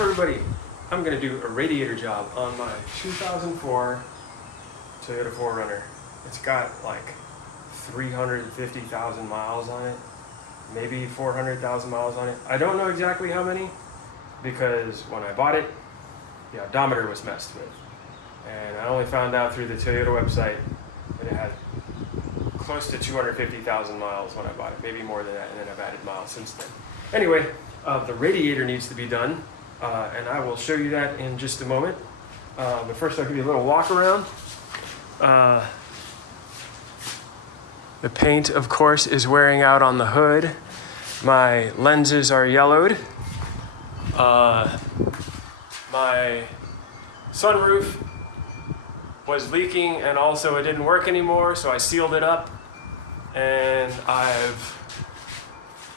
Hello everybody, I'm going to do a radiator job on my 2004 Toyota 4Runner. It's got like 350,000 miles on it, maybe 400,000 miles on it. I don't know exactly how many because when I bought it, the odometer was messed with. And I only found out through the Toyota website that it had close to 250,000 miles when I bought it, maybe more than that, and then I've added miles since then. Anyway, the radiator needs to be done, and I will show you that in just a moment. But first I'll give you a little walk around. The paint, of course, is wearing out on the hood. My lenses are yellowed. My sunroof was leaking, and also it didn't work anymore, so I sealed it up, and I've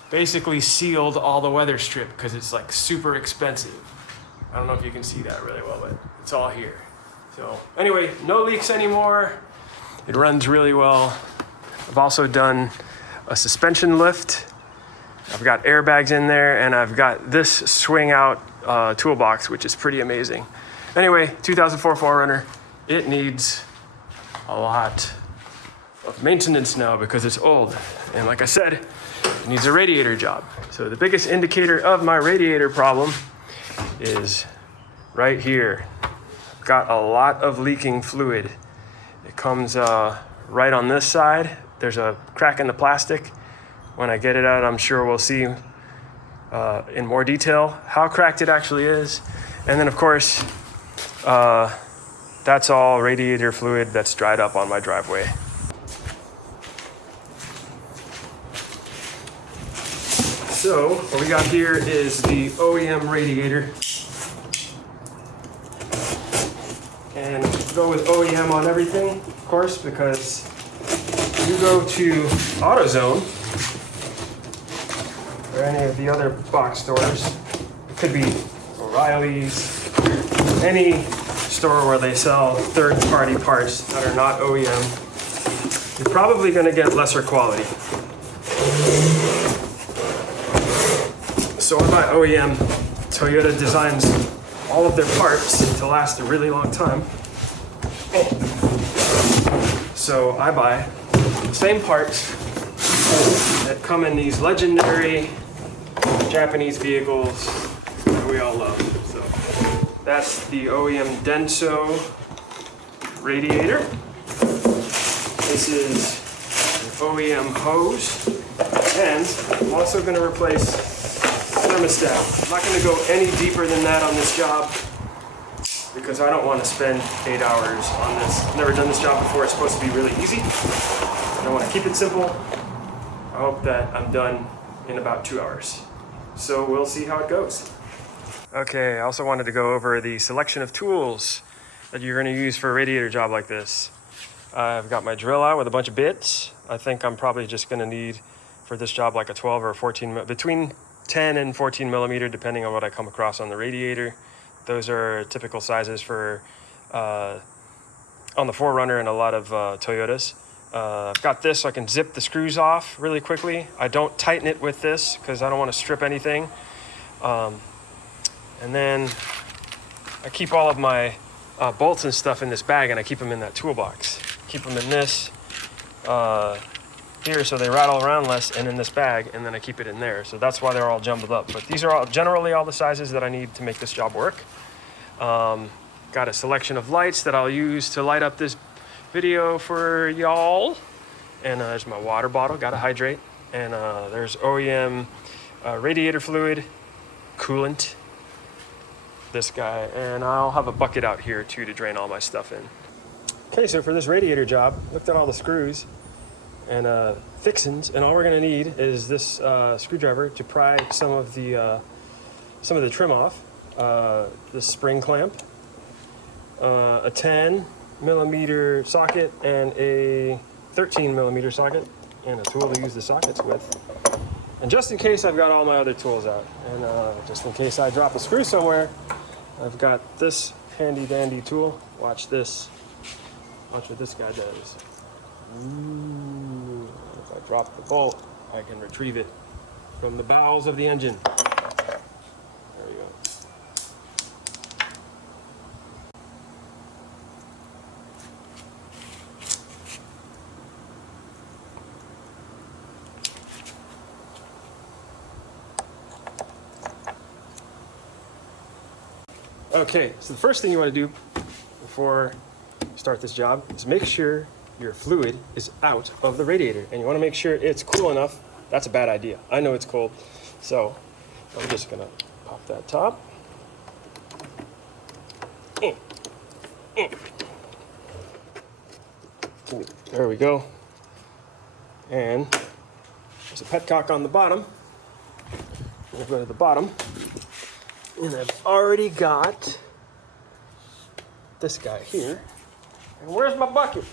basically sealed all the weather strip because it's like super expensive. I don't know if you can see that really well, but it's all here. So anyway, no leaks anymore. It runs really well. I've also done a suspension lift. I've got airbags in there, and I've got this swing out toolbox, which is pretty amazing. Anyway, 2004 4Runner, it needs a lot of maintenance now because it's old. And like I said, it needs a radiator job. So the biggest indicator of my radiator problem is right here. I've got a lot of leaking fluid. It comes right on this side. There's a crack in the plastic. When I get it out, I'm sure we'll see in more detail how cracked it actually is. And then of course, that's all radiator fluid that's dried up on my driveway. So what we got here is the OEM radiator. And go with OEM on everything, of course, because you go to AutoZone or any of the other box stores. It could be O'Reilly's, any store where they sell third-party parts that are not OEM. You're probably going to get lesser quality. So on my OEM, Toyota designs all of their parts to last a really long time. So I buy the same parts that come in these legendary Japanese vehicles that we all love. So that's the OEM Denso radiator. This is an OEM hose. And I'm also going to replace thermostat. I'm not going to go any deeper than that on this job because I don't want to spend 8 hours on this. I've never done this job before. It's supposed to be really easy. I want to keep it simple. I hope that I'm done in about 2 hours. So we'll see how it goes. Okay, I also wanted to go over the selection of tools that you're going to use for a radiator job like this. I've got my drill out with a bunch of bits. I think I'm probably just going to need for this job like a 12 or a 14, between 10 and 14 millimeter, depending on what I come across on the radiator. Those are typical sizes for on the 4Runner and a lot of Toyotas. I've got this so I can zip the screws off really quickly. I don't tighten it with this because I don't want to strip anything. And then I keep all of my bolts and stuff in this bag, and I keep them in that toolbox. Keep them in this here so they rattle around less, and in this bag, and then I keep it in there. So that's why they're all jumbled up. But these are generally all the sizes that I need to make this job work. Got a selection of lights that I'll use to light up this video for y'all. And there's my water bottle, gotta hydrate. And there's OEM radiator fluid, coolant, this guy. And I'll have a bucket out here too to drain all my stuff in. Okay, so for this radiator job, looked at all the screws and fixins, and all we're going to need is this screwdriver to pry some of the trim off, this spring clamp, a 10 millimeter socket and a 13 millimeter socket, and a tool to use the sockets with. And just in case, I've got all my other tools out, and just in case I drop a screw somewhere, I've got this handy dandy tool. Watch this. Watch what this guy does. Ooh, if I drop the bolt, I can retrieve it from the bowels of the engine. There we go. Okay, so the first thing you want to do before you start this job is make sure your fluid is out of the radiator, and you want to make sure it's cool enough. That's a bad idea. I know it's cold, so I'm just gonna pop that top. There we go. And there's a petcock on the bottom. We'll go to the bottom. And I've already got this guy here. And where's my bucket?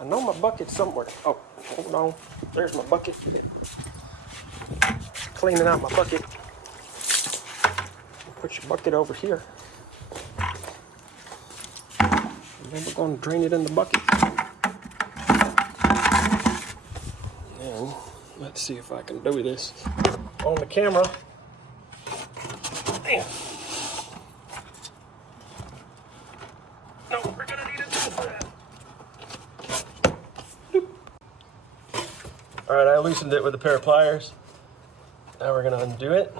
I know my bucket's somewhere. Oh, hold on. There's my bucket. Cleaning out my bucket. Put your bucket over here. And then we're going to drain it in the bucket. And let's see if I can do this on the camera. Damn. No, we're gonna need it for that. Doop. All right, I loosened it with a pair of pliers. Now we're gonna undo it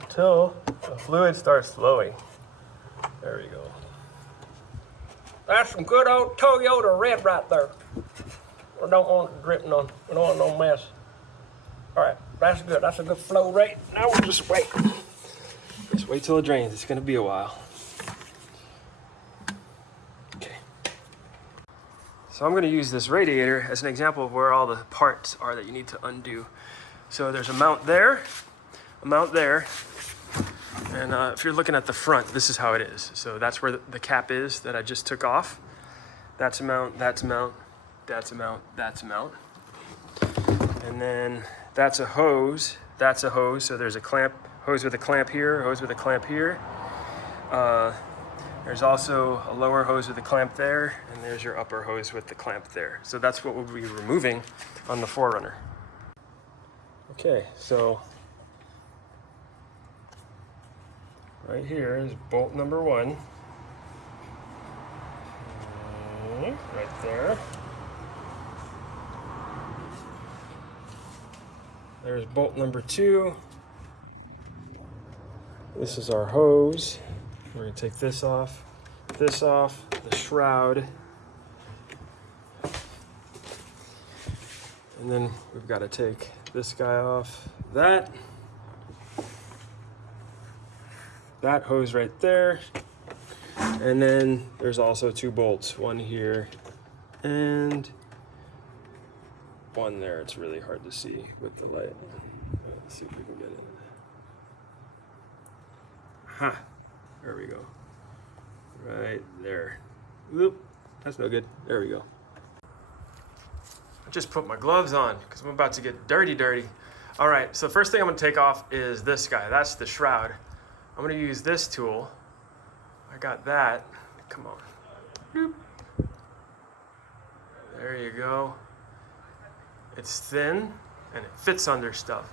until the fluid starts flowing. There we go. That's some good old Toyota red right there. We don't want it dripping on. We don't want no mess. All right, that's good. That's a good flow rate. Now we'll just wait. Just wait till it drains. It's gonna be a while. Okay. So I'm gonna use this radiator as an example of where all the parts are that you need to undo. So there's a mount there, and if you're looking at the front, this is how it is. So that's where the cap is that I just took off. That's a mount, that's a mount, that's a mount, that's a mount. And then that's a hose, that's a hose. So there's a clamp, hose with a clamp here, hose with a clamp here. There's also a lower hose with a clamp there, and there's your upper hose with the clamp there. So that's what we'll be removing on the 4Runner. Okay, so right here is bolt number 1. Right there. There's bolt number 2. This is our hose. We're gonna take this off, the shroud. And then we've got to take this guy off, that hose right there. And then there's also 2 bolts, one here and one there. It's really hard to see with the light. Let's see if we can get it. Ha! There we go. Right there. Oop, that's no good. There we go. I just put my gloves on because I'm about to get dirty. All right, so the first thing I'm gonna take off is this guy. That's the shroud. I'm gonna use this tool. I got that. Come on. Boop. There you go. It's thin and it fits under stuff.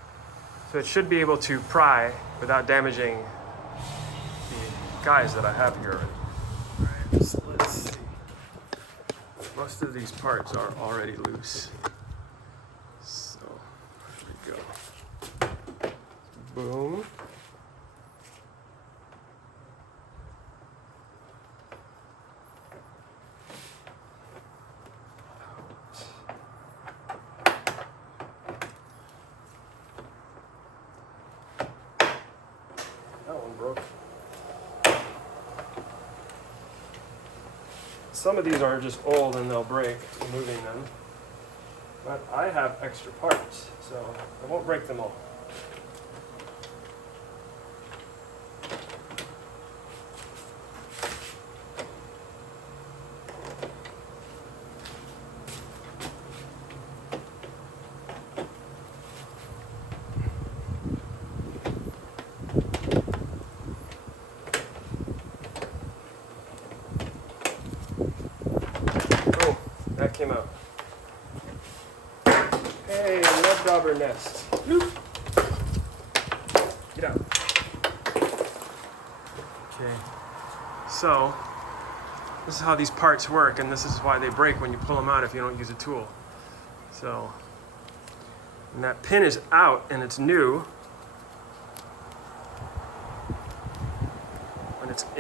So it should be able to pry without damaging the guys that I have here already. All right, so let's see. Most of these parts are already loose. So here we go. Boom. Some of these are just old and they'll break moving them, but I have extra parts, so I won't break them all. That came out. Hey, red dauber nest. Oop. Get out. Okay. So, this is how these parts work, and this is why they break when you pull them out if you don't use a tool. So, and that pin is out and it's new.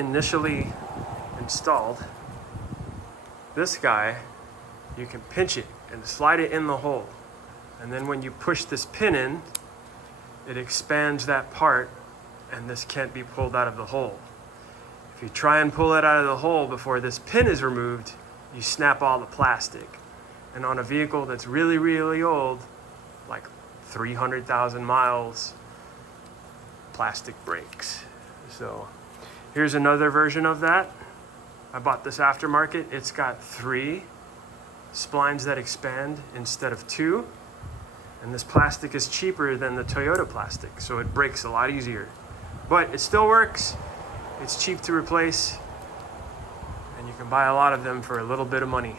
initially installed, this guy, you can pinch it and slide it in the hole. And then when you push this pin in, it expands that part, and this can't be pulled out of the hole. If you try and pull it out of the hole before this pin is removed, you snap all the plastic. And on a vehicle that's really, really old, like 300,000 miles, plastic breaks. So here's another version of that. I bought this aftermarket. It's got 3 splines that expand instead of 2. And this plastic is cheaper than the Toyota plastic, so it breaks a lot easier. But it still works. It's cheap to replace. And you can buy a lot of them for a little bit of money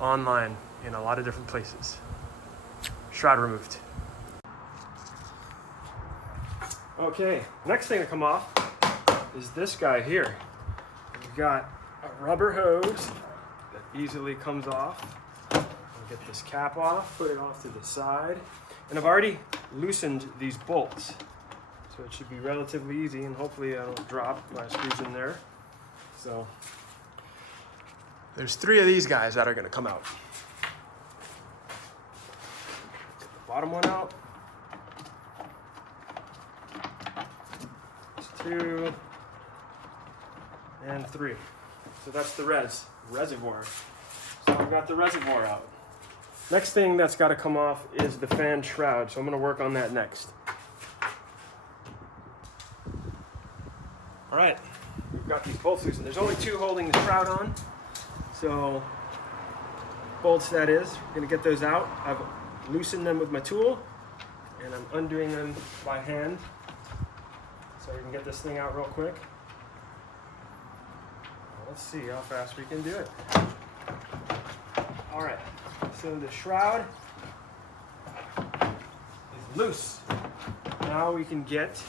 online in a lot of different places. Shroud removed. Okay, next thing to come off is this guy here. We've got a rubber hose that easily comes off. I'll get this cap off, put it off to the side. And I've already loosened these bolts. So it should be relatively easy, and hopefully I don't drop when I squeeze in there. So there's 3 of these guys that are gonna come out. Get the bottom one out. There's 2 and 3. So that's the reservoir. So I've got the reservoir out. Next thing that's got to come off is the fan shroud, so I'm going to work on that next. All right, we've got these bolts loosened. There's only 2 holding the shroud on, so bolts that is. We're going to get those out. I've loosened them with my tool, and I'm undoing them by hand, so we can get this thing out real quick. Let's see how fast we can do it. All right, so the shroud is loose. Now we can get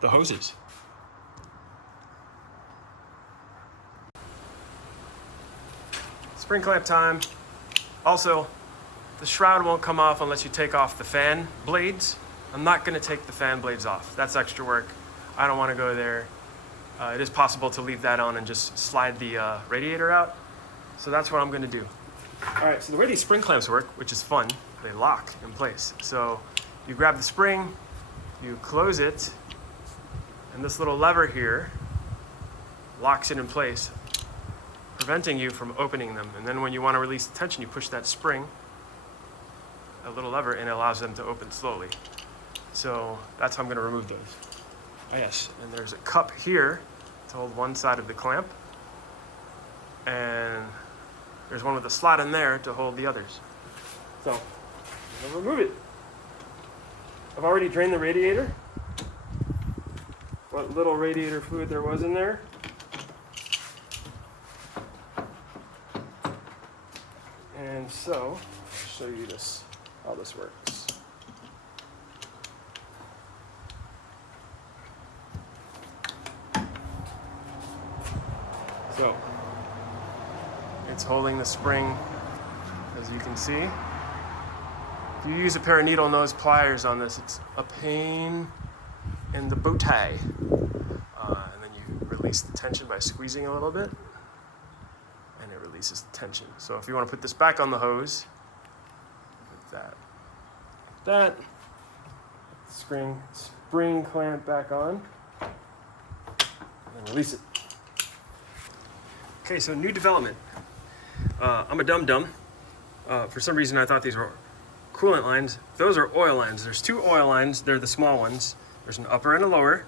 the hoses. Spring clamp time. Also, the shroud won't come off unless you take off the fan blades. I'm not gonna take the fan blades off. That's extra work. I don't wanna go there. It is possible to leave that on and just slide the radiator out. So that's what I'm gonna do. All right, so the way these spring clamps work, which is fun, they lock in place. So you grab the spring, you close it, and this little lever here locks it in place, preventing you from opening them. And then when you wanna release the tension, you push that spring, a little lever, and it allows them to open slowly. So that's how I'm gonna remove those. Oh yes, and there's a cup here to hold one side of the clamp, and there's one with a slot in there to hold the others. So, I'm gonna remove it. I've already drained the radiator. What little radiator fluid there was in there. And so, I'll show you this, how this works. So, it's holding the spring, as you can see. If you use a pair of needle nose pliers on this, it's a pain in the bow tie. And then you release the tension by squeezing a little bit, and it releases the tension. So if you want to put this back on the hose, like that, spring clamp back on, and then release it. Okay, so new development. I'm a dum-dum. For some reason I thought these were coolant lines. Those are oil lines. There's 2 oil lines. They're the small ones. There's an upper and a lower.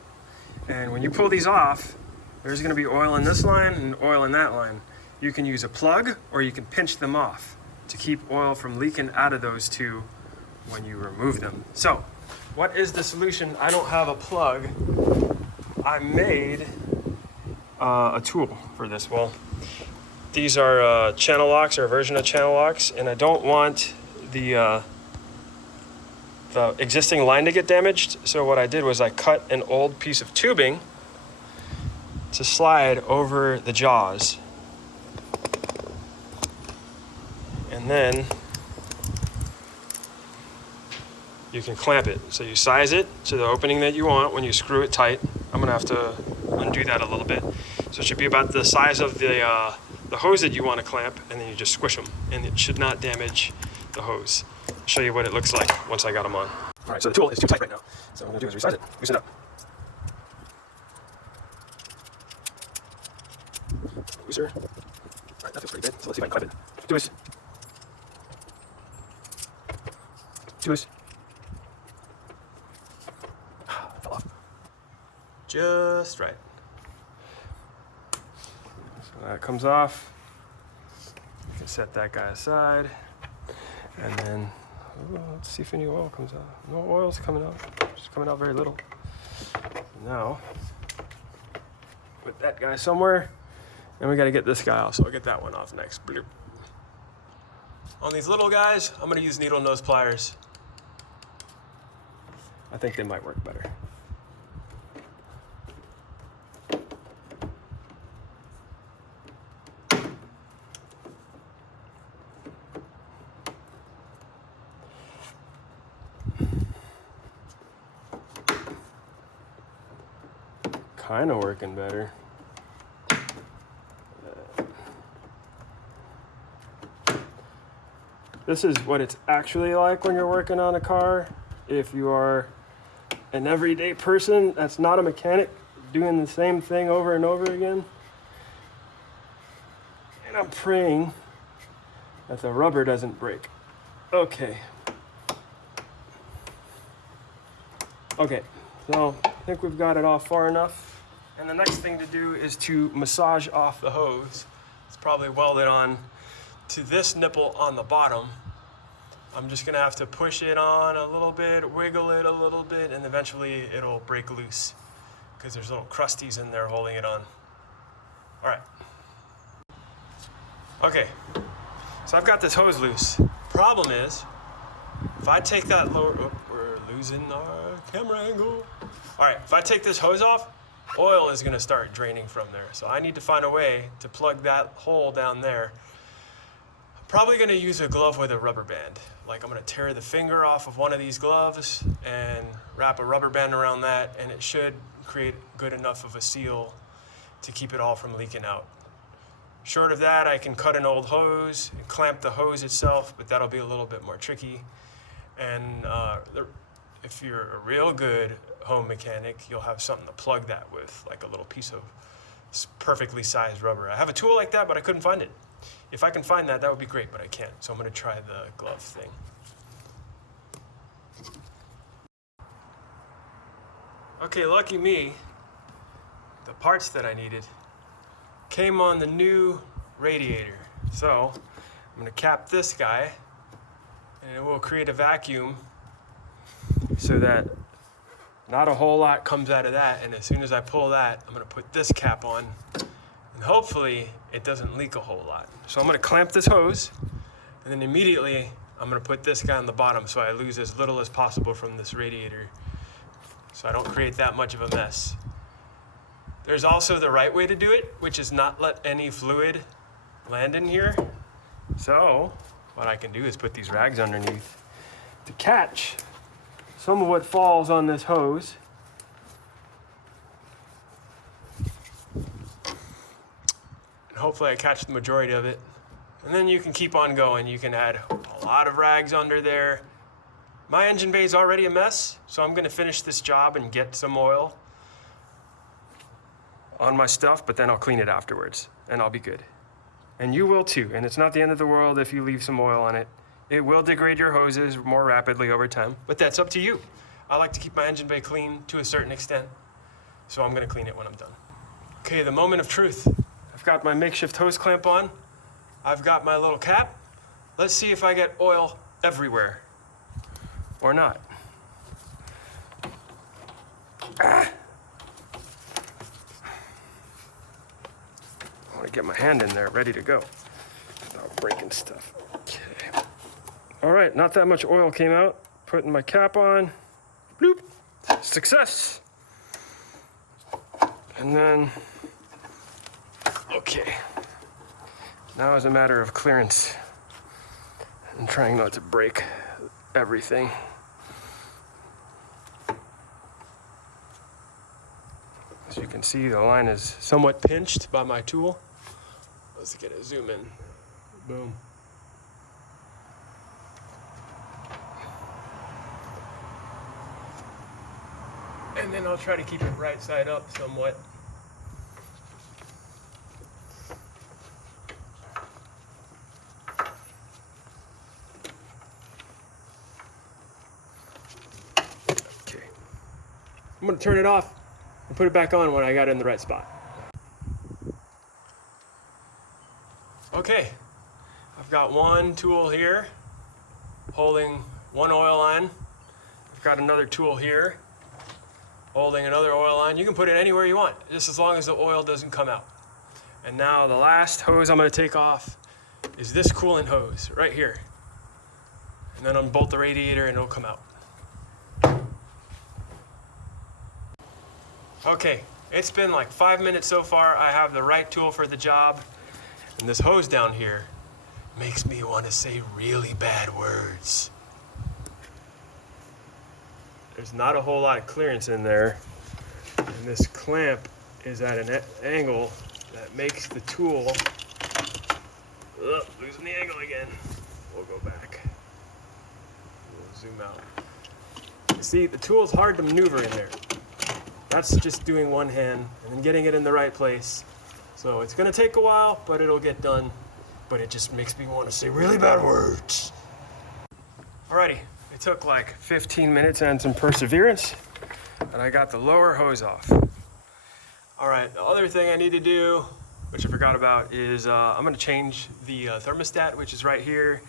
And when you pull these off, there's gonna be oil in this line and oil in that line. You can use a plug or you can pinch them off to keep oil from leaking out of those 2 when you remove them. So, what is the solution? I don't have a plug. I made a tool for this. Well, these are channel locks, or a version of channel locks, and I don't want the existing line to get damaged. So what I did was I cut an old piece of tubing to slide over the jaws, and then you can clamp it. So you size it to the opening that you want when you screw it tight. I'm gonna have to undo that a little bit. So it should be about the size of the hose that you want to clamp, and then you just squish them, and it should not damage the hose. I'll show you what it looks like once I got them on. All right, so the tool is too tight right now. So what I'm gonna do is resize it, loosen it up. Looser. All right, that feels pretty good. So let's see if I can clamp it. Twist. Twist. Fell off. Just right. So that comes off. You can set that guy aside. And then, let's see if any oil comes out. No oil's coming out. Just coming out very little. Now, put that guy somewhere. And we got to get this guy off, so I'll get that one off next. Bloop. On these little guys, I'm going to use needle nose pliers. I think they might work better. Kind of working better. This is what it's actually like when you're working on a car. If you are an everyday person that's not a mechanic doing the same thing over and over again. And I'm praying that the rubber doesn't break. Okay. Okay, so I think we've got it off far enough. And the next thing to do is to massage off the hose. It's probably welded on to this nipple on the bottom. I'm just gonna have to push it on a little bit, wiggle it a little bit, and eventually it'll break loose because there's little crusties in there holding it on. All right. Okay, so I've got this hose loose. Problem is, if I take that lower, oh, we're losing our camera angle. All right, if I take this hose off, oil is gonna start draining from there. So I need to find a way to plug that hole down there. Probably gonna use a glove with a rubber band. Like I'm gonna tear the finger off of one of these gloves and wrap a rubber band around that, and it should create good enough of a seal to keep it all from leaking out. Short of that, I can cut an old hose and clamp the hose itself, but that'll be a little bit more tricky. And if you're a real good home mechanic, you'll have something to plug that with, like a little piece of perfectly sized rubber. I have a tool like that, but I couldn't find it. If I can find that, that would be great, but I can't. So I'm gonna try the glove thing. Okay, lucky me, the parts that I needed came on the new radiator. So I'm gonna cap this guy, and it will create a vacuum so that not a whole lot comes out of that. And as soon as I pull that, I'm gonna put this cap on, and hopefully it doesn't leak a whole lot. So I'm gonna clamp this hose, and then immediately I'm gonna put this guy on the bottom so I lose as little as possible from this radiator, so I don't create that much of a mess. There's also the right way to do it, which is not let any fluid land in here. So what I can do is put these rags underneath to catch some of what falls on this hose. And hopefully I catch the majority of it. And then you can keep on going. You can add a lot of rags under there. My engine bay is already a mess, so I'm gonna finish this job and get some oil on my stuff, but then I'll clean it afterwards and I'll be good. And you will too, and it's not the end of the world if you leave some oil on it. It will degrade your hoses more rapidly over time, but that's up to you. I like to keep my engine bay clean to a certain extent, so I'm gonna clean it when I'm done. Okay, the moment of truth. I've got my makeshift hose clamp on. I've got my little cap. Let's see if I get oil everywhere or not. Ah. I want to get my hand in there ready to go without breaking stuff. Okay. All right, not that much oil came out. Putting my cap on. Bloop. Success. And then, okay. Now it's a matter of clearance and trying not to break everything. As you can see, the line is somewhat pinched by my tool. Let's get a zoom in. Boom. And then I'll try to keep it right side up somewhat. Okay. I'm gonna turn it off and put it back on when I got it in the right spot. Okay, I've got one tool here holding one oil line. I've got another tool here holding another oil line. You can put it anywhere you want, just as long as the oil doesn't come out. And now the last hose I'm gonna take off is this coolant hose right here. And then unbolt the radiator and it'll come out. Okay, it's been like 5 minutes so far. I have the right tool for the job. And this hose down here makes me want to say really bad words. There's not a whole lot of clearance in there. And this clamp is at an angle that makes the tool, losing the angle again. We'll go back. We'll zoom out. You see, the tool's hard to maneuver in there. That's just doing one hand and then getting it in the right place. So it's gonna take a while, but it'll get done. But it just makes me want to say really bad words. Alrighty, it took like 15 minutes and some perseverance, and I got the lower hose off. Alright, the other thing I need to do, which I forgot about, is I'm gonna change the thermostat, which is right here,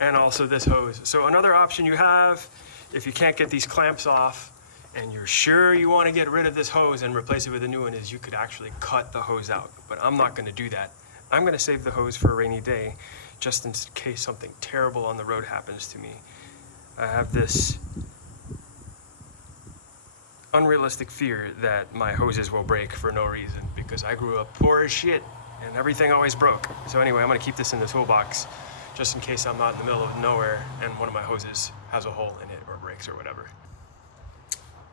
and also this hose. So another option you have, if you can't get these clamps off, and you're sure you want to get rid of this hose and replace it with a new one, is you could actually cut the hose out. But I'm not going to do that. I'm going to save the hose for a rainy day, just in case something terrible on the road happens to me. I have this unrealistic fear that my hoses will break for no reason, because I grew up poor as shit and everything always broke. So anyway, I'm going to keep this in the toolbox just in case I'm not in the middle of nowhere and one of my hoses has a hole in it or breaks or whatever.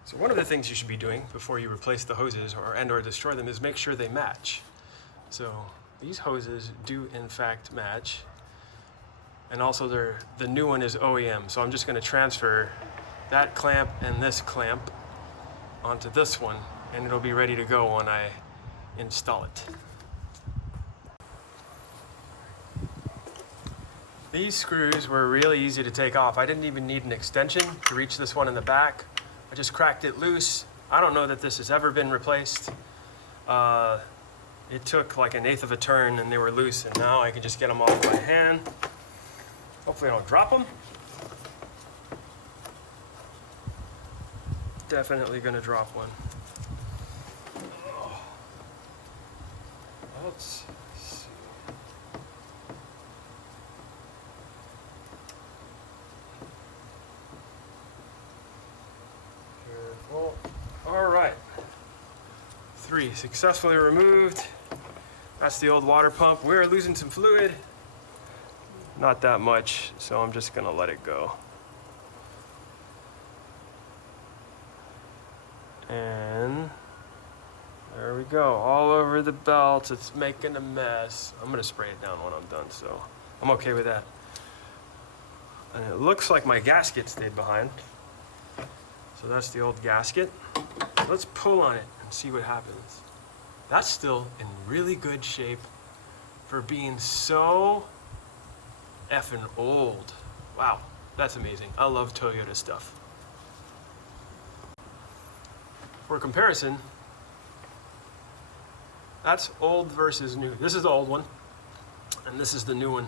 So one of the things you should be doing before you replace the hoses or destroy them is make sure they match. So these hoses do in fact match. And also the new one is OEM. So I'm just gonna transfer that clamp and this clamp onto this one, and it'll be ready to go when I install it. These screws were really easy to take off. I didn't even need an extension to reach this one in the back. I just cracked it loose. I don't know that this has ever been replaced. It took like 1/8 of a turn and they were loose, and now I can just get them off by hand. Hopefully I don't drop them. Definitely gonna drop one. Oh. Let's see. Careful. All right. 3 successfully removed. That's the old water pump. We're losing some fluid. Not that much, so I'm just gonna let it go. And there we go, all over the belt. It's making a mess. I'm gonna spray it down when I'm done, so I'm okay with that. And it looks like my gasket stayed behind. So that's the old gasket. Let's pull on it and see what happens. That's still in really good shape for being so effing old. Wow, that's amazing. I love Toyota stuff. For comparison, that's old versus new. This is the old one, and this is the new one.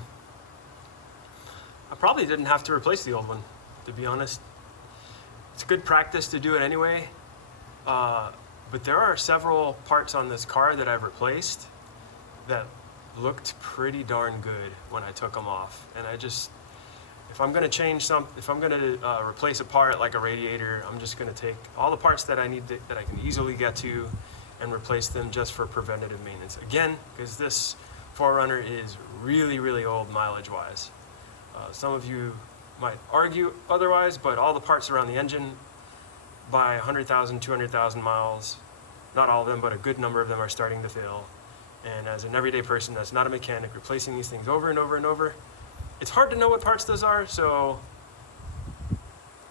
I probably didn't have to replace the old one, to be honest. It's good practice to do it anyway, but there are several parts on this car that I've replaced that looked pretty darn good when I took them off. And I just, if I'm gonna replace a part like a radiator, I'm just gonna take all the parts that I need that I can easily get to and replace them just for preventative maintenance. Again, because this 4Runner is really, really old mileage-wise. Some of you might argue otherwise, but all the parts around the engine by 100,000, 200,000 miles not all of them, but a good number of them are starting to fail. And as an everyday person that's not a mechanic, replacing these things over and over and over, it's hard to know what parts those are, so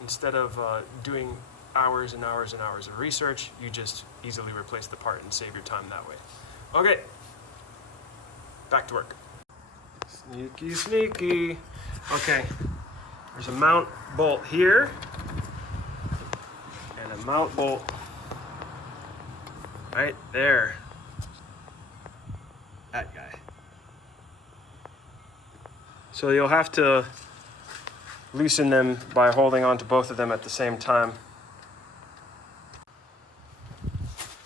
instead of doing hours and hours and hours of research, you just easily replace the part and save your time that way. Okay, back to work. Sneaky, sneaky. Okay, there's a mount bolt here and a mount bolt right there. That guy. So you'll have to loosen them by holding on to both of them at the same time.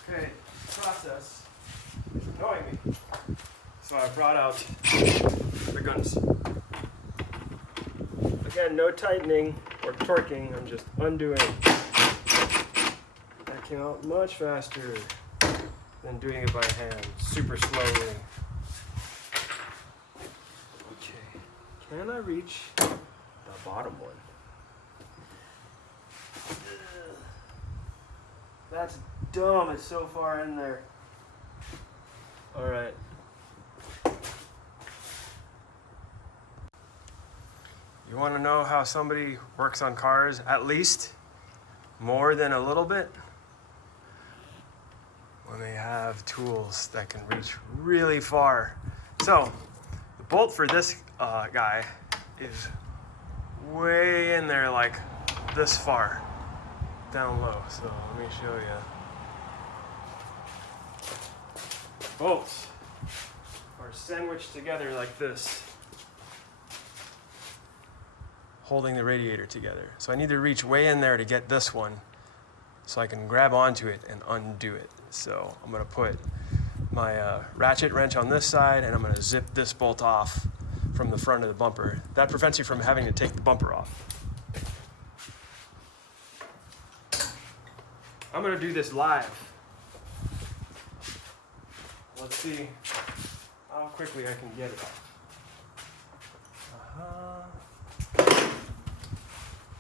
Okay, process is annoying me. So I brought out the guns. Again, no tightening or torquing, I'm just undoing. That came out much faster than doing it by hand, super slowly. Okay, can I reach the bottom one? That's dumb, it's so far in there. All right. You want to know how somebody works on cars, at least more than a little bit? When they have tools that can reach really far. So, the bolt for this guy is way in there, like this far down low. So let me show you. Bolts are sandwiched together like this, holding the radiator together. So I need to reach way in there to get this one so I can grab onto it and undo it. So I'm gonna put my ratchet wrench on this side and I'm gonna zip this bolt off from the front of the bumper. That prevents you from having to take the bumper off. I'm gonna do this live. Let's see how quickly I can get it off.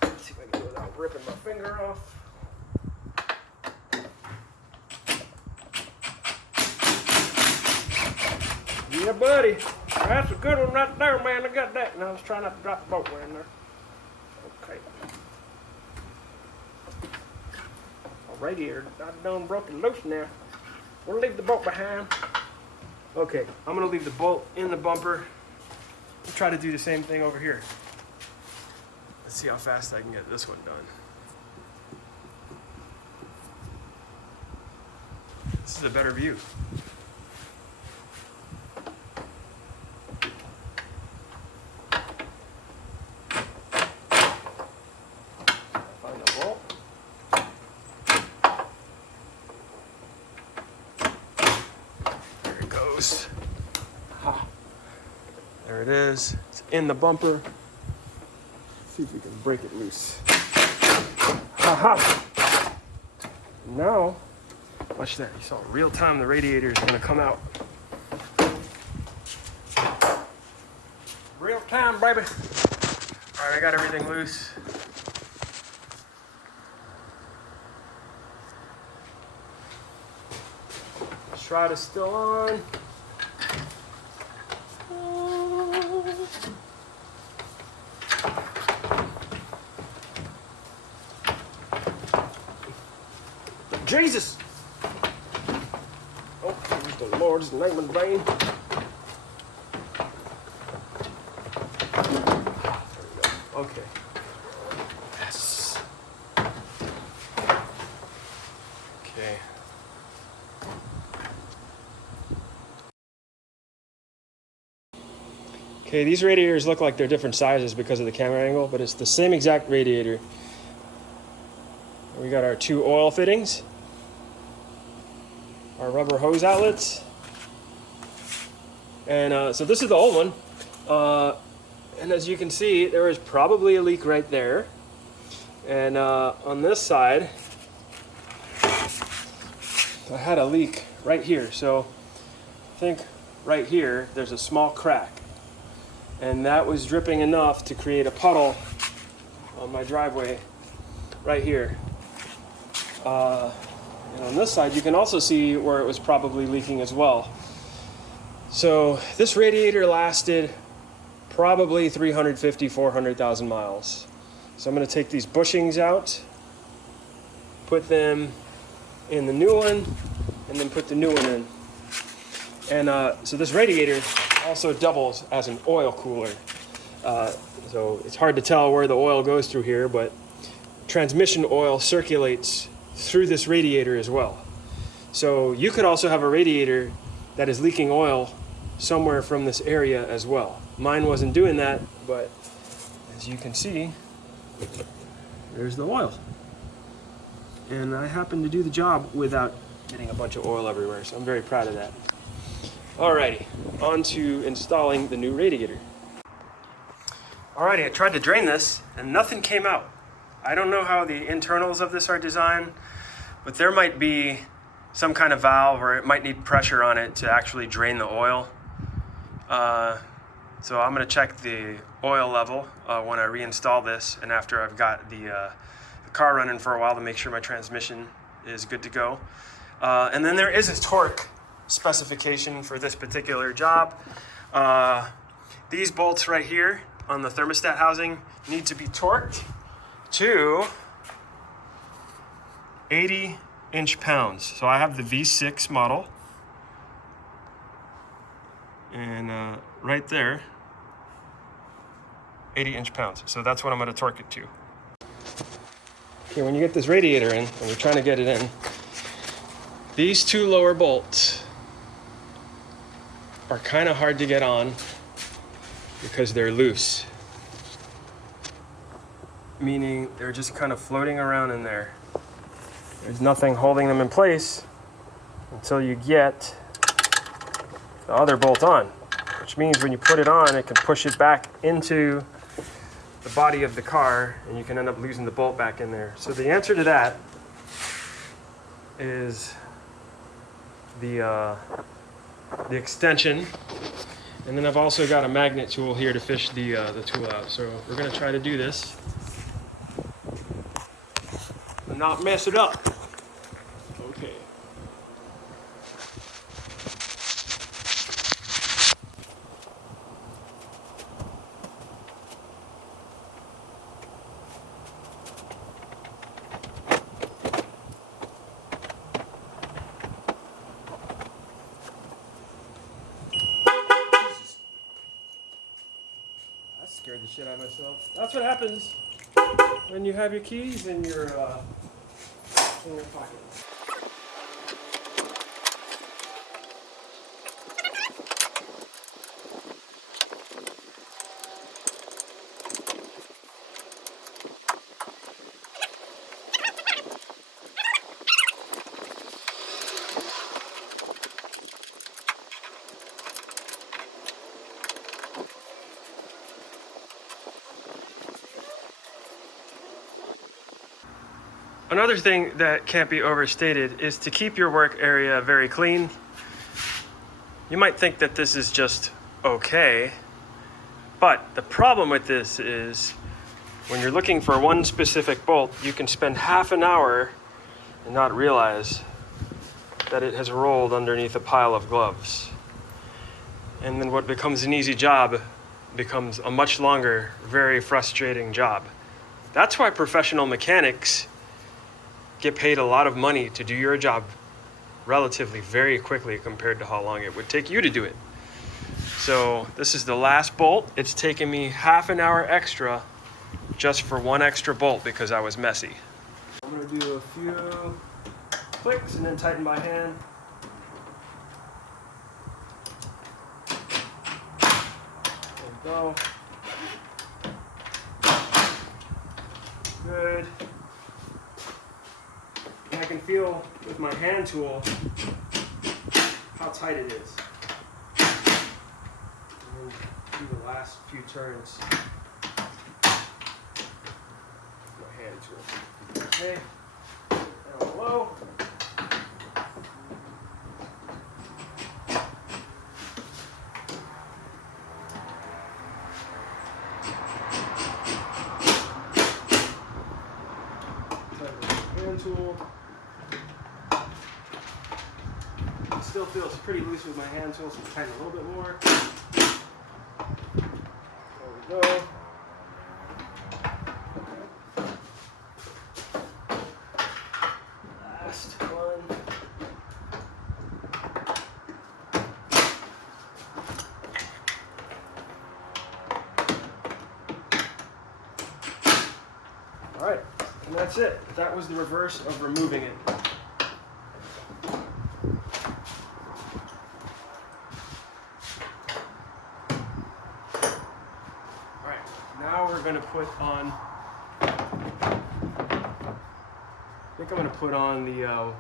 Let's see if I can do it without ripping my finger off. Yeah, buddy. That's a good one right there, man. I got that. And I was trying not to drop the bolt right in there. Okay. My radiator, I done broke it loose now. We'll leave the bolt behind. Okay, I'm gonna leave the bolt in the bumper. We'll try to do the same thing over here. Let's see how fast I can get this one done. This is a better view. Find the bolt. There it goes. Ah, there it is. It's in the bumper. See if we can break it loose. Ha-ha! Now, watch that. You saw real time the radiator is gonna come out. Real time, baby. All right, I got everything loose. Shroud is still on. Jesus! Oh, use the Lord's name in vain. There we go. Okay. Yes. Okay. Okay, these radiators look like they're different sizes because of the camera angle, but it's the same exact radiator. We got our two oil fittings, our rubber hose outlets, and so this is the old one, and as you can see, there is probably a leak right there, and on this side I had a leak right here, so I think right here there's a small crack, and that was dripping enough to create a puddle on my driveway right here. And on this side, you can also see where it was probably leaking as well. So this radiator lasted probably 350, 400,000 miles. So I'm going to take these bushings out, put them in the new one, and then put the new one in. And so this radiator also doubles as an oil cooler. So it's hard to tell where the oil goes through here, but transmission oil circulates through this radiator as well. So you could also have a radiator that is leaking oil somewhere from this area as well. Mine wasn't doing that, but as you can see, there's the oil. And I happened to do the job without getting a bunch of oil everywhere, so I'm very proud of that. Alrighty, on to installing the new radiator. Alrighty, I tried to drain this and nothing came out. I don't know how the internals of this are designed, but there might be some kind of valve or it might need pressure on it to actually drain the oil. So I'm going to check the oil level when I reinstall this and after I've got the car running for a while to make sure my transmission is good to go. And then there is a torque specification for this particular job. These bolts right here on the thermostat housing need to be torqued to 80 inch-pounds. So I have the V6 model, and right there, 80 inch-pounds. So that's what I'm going to torque it to. Okay, when you get this radiator in, and you're trying to get it in, these two lower bolts are kind of hard to get on because they're loose. Meaning they're just kind of floating around in there. There's nothing holding them in place until you get the other bolt on, which means when you put it on, it can push it back into the body of the car and you can end up losing the bolt back in there. So the answer to that is the extension. And then I've also got a magnet tool here to fish the tool out. So we're gonna try to do this and not mess it up. Okay. That scared the shit out of myself. That's what happens when you have your keys in your pocket. Another thing that can't be overstated is to keep your work area very clean. You might think that this is just okay, but the problem with this is when you're looking for one specific bolt, you can spend half an hour and not realize that it has rolled underneath a pile of gloves. And then what becomes an easy job becomes a much longer, very frustrating job. That's why professional mechanics get paid a lot of money to do your job relatively very quickly compared to how long it would take you to do it. So this is the last bolt. It's taken me half an hour extra just for one extra bolt because I was messy. I'm gonna do a few clicks and then tighten my hand. There we go. Good. And I can feel with my hand tool how tight it is. And then do the last few turns. My hand tool. Okay. Down low. Hand tool. still feels pretty loose with my hand, so let's tighten a little bit more. There we go. Last one. All right, and that's it. That was the reverse of removing it. All right, now we're gonna put on, I think I'm gonna put on the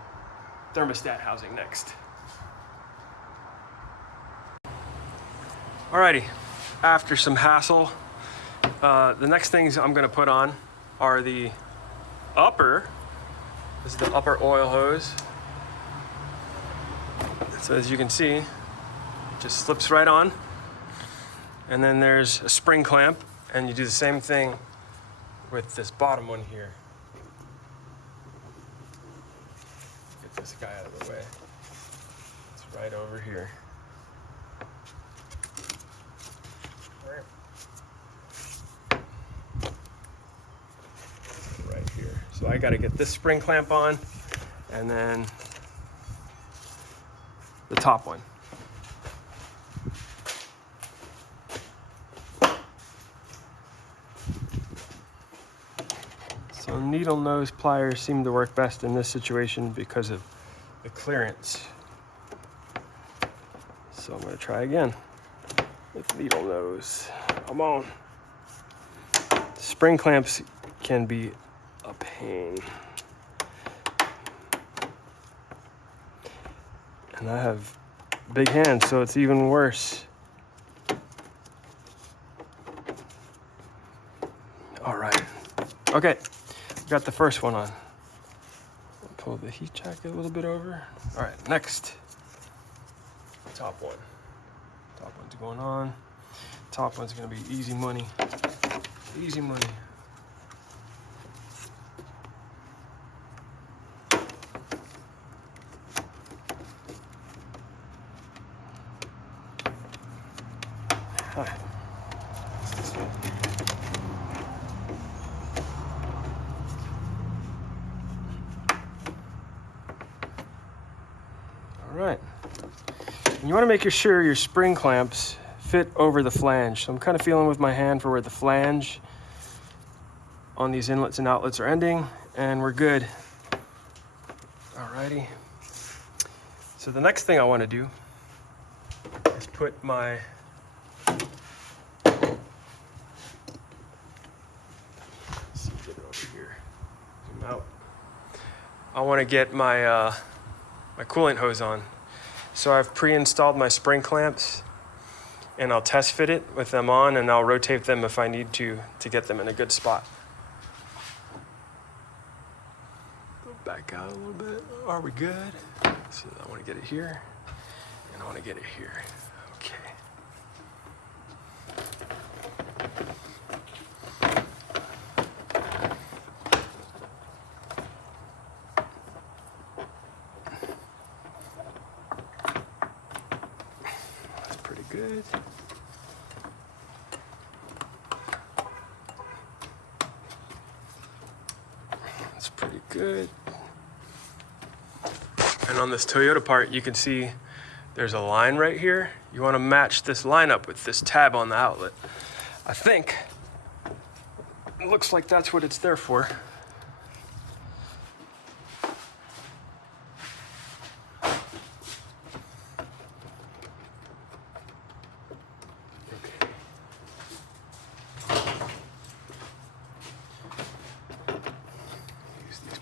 thermostat housing next. Alrighty, after some hassle, the next things I'm gonna put on are the upper, this is the upper oil hose. So as you can see, it just slips right on. And then there's a spring clamp, and you do the same thing with this bottom one here. Get this guy out of the way. It's right over here. Right here. So I got to get this spring clamp on, and then the top one. So needle nose pliers seem to work best in this situation because of the clearance. So I'm going to try again with needle nose. Come on. Spring clamps can be a pain. And I have big hands, so it's even worse. All right. Okay. Got the first one on. Pull the heat jacket a little bit over. All right, next. Top one. Top one's going on. Top one's gonna be easy money. Easy money. Hi. All right. And you want to make sure your spring clamps fit over the flange. So I'm kind of feeling with my hand for where the flange on these inlets and outlets are ending, and we're good. Alrighty. So the next thing I want to do is put my out. I want to get my my coolant hose on. So I've pre-installed my spring clamps, and I'll test fit it with them on, and I'll rotate them if I need to get them in a good spot. Go back out a little bit. Are we good? So I want to get it here, and I want to get it here. Okay. Good. That's pretty good. And on this Toyota part, you can see there's a line right here. You want to match this line up with this tab on the outlet. I think it looks like that's what it's there for.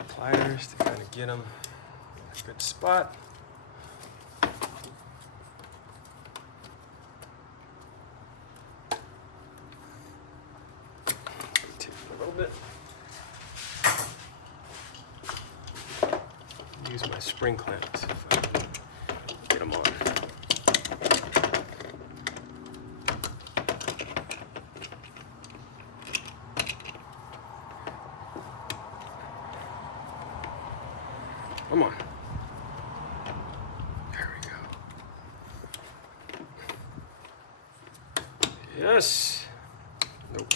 Pliers to kind of get them in a good spot. Take a little bit. Use my spring clamps if I can get them on. Come on. There we go. Yes. Nope.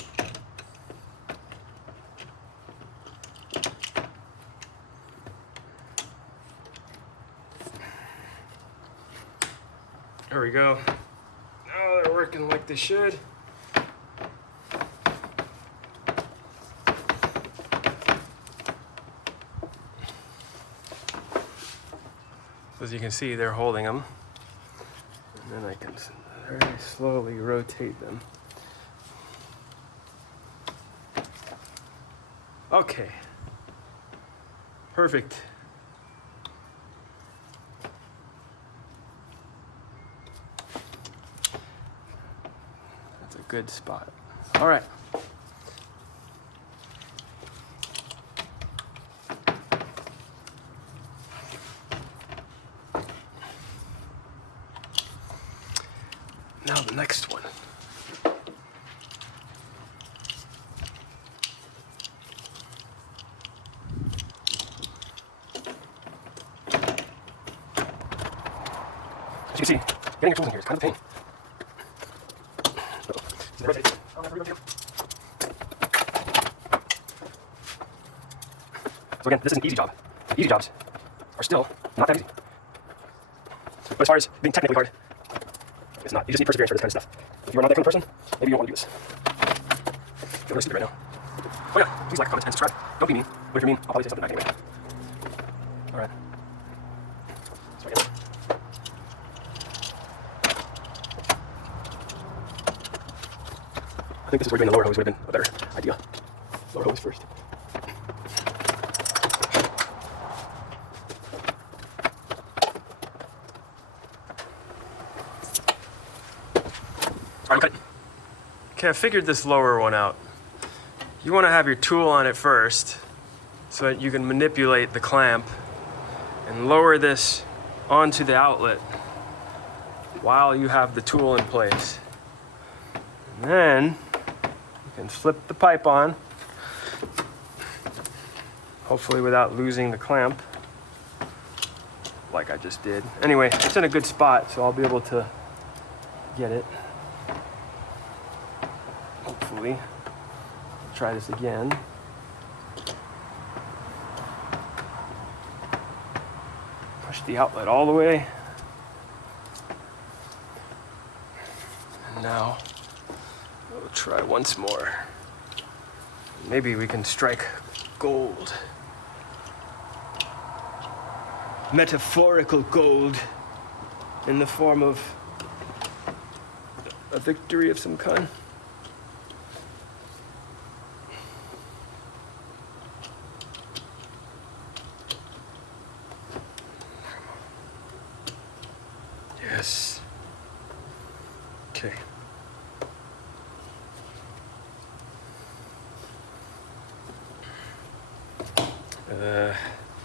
There we go. Now they're working like they should. As you can see, they're holding them. And then I can very slowly rotate them. Okay. Perfect. That's a good spot. All right. Now the next one. As you can see, getting your tools in here is kind of a pain. So again, this is an easy job. Easy jobs are still not that easy. But as far as being technically hard, it's not. You just need perseverance for this kind of stuff. If you are not that kind of person, maybe you don't want to do this. I feel really stupid right now. Oh yeah, please like, comment, and subscribe. Don't be mean. But if you're mean, I'll probably say something back anyway. Alright. So again. I think this is where doing the lower hose would have been a better idea. Lower hose first. Alright, cut it. Okay, I figured this lower one out. You want to have your tool on it first so that you can manipulate the clamp and lower this onto the outlet while you have the tool in place. And then you can flip the pipe on, hopefully without losing the clamp, like I just did. Anyway, it's in a good spot, so I'll be able to get it. Hopefully. I'll try this again. Push the outlet all the way. And now we'll try once more. Maybe we can strike gold. Metaphorical gold in the form of a victory of some kind. Yes. Okay.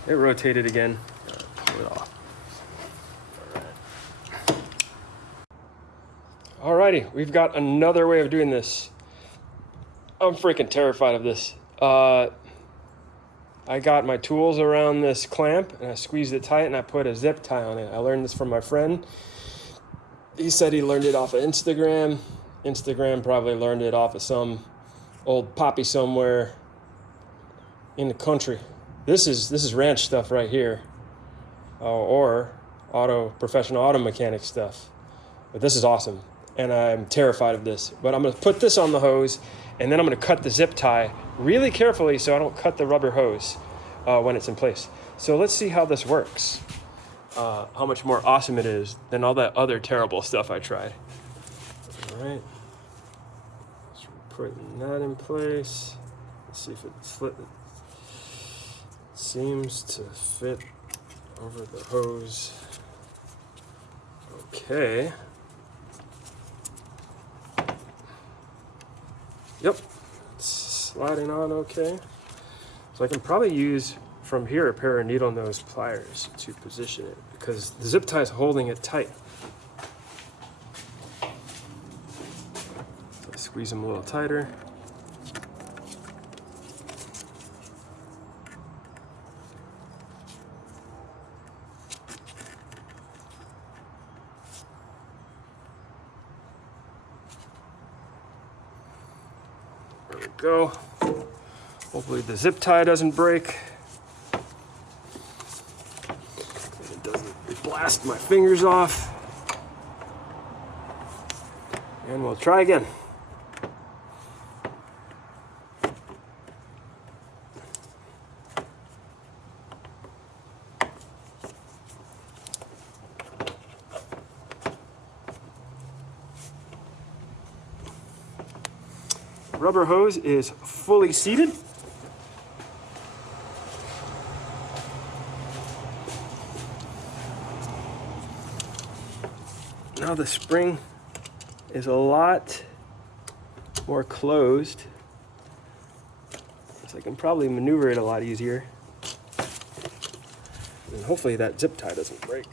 It rotated again. Pull it off. Alrighty, we've got another way of doing this. I'm freaking terrified of this. I got my tools around this clamp and I squeezed it tight and I put a zip tie on it. I learned this from my friend. He said he learned it off of Instagram. Instagram probably learned it off of some old poppy somewhere in the country. This is ranch stuff right here, or professional auto mechanic stuff. But this is awesome, and I'm terrified of this. But I'm gonna put this on the hose, and then I'm gonna cut the zip tie really carefully so I don't cut the rubber hose when it's in place. So let's see how this works. How much more awesome it is than all that other terrible stuff I tried. All right, so we're putting that in place. Let's see if it seems to fit over the hose. Okay. Yep, it's sliding on okay. So I can probably use from here a pair of needle nose pliers to position it because the zip tie is holding it tight. So I squeeze them a little tighter. go. Hopefully the zip tie doesn't break. It doesn't blast my fingers off. And we'll try again. Rubber hose is fully seated. Now the spring is a lot more closed, so I can probably maneuver it a lot easier. And hopefully that zip tie doesn't break.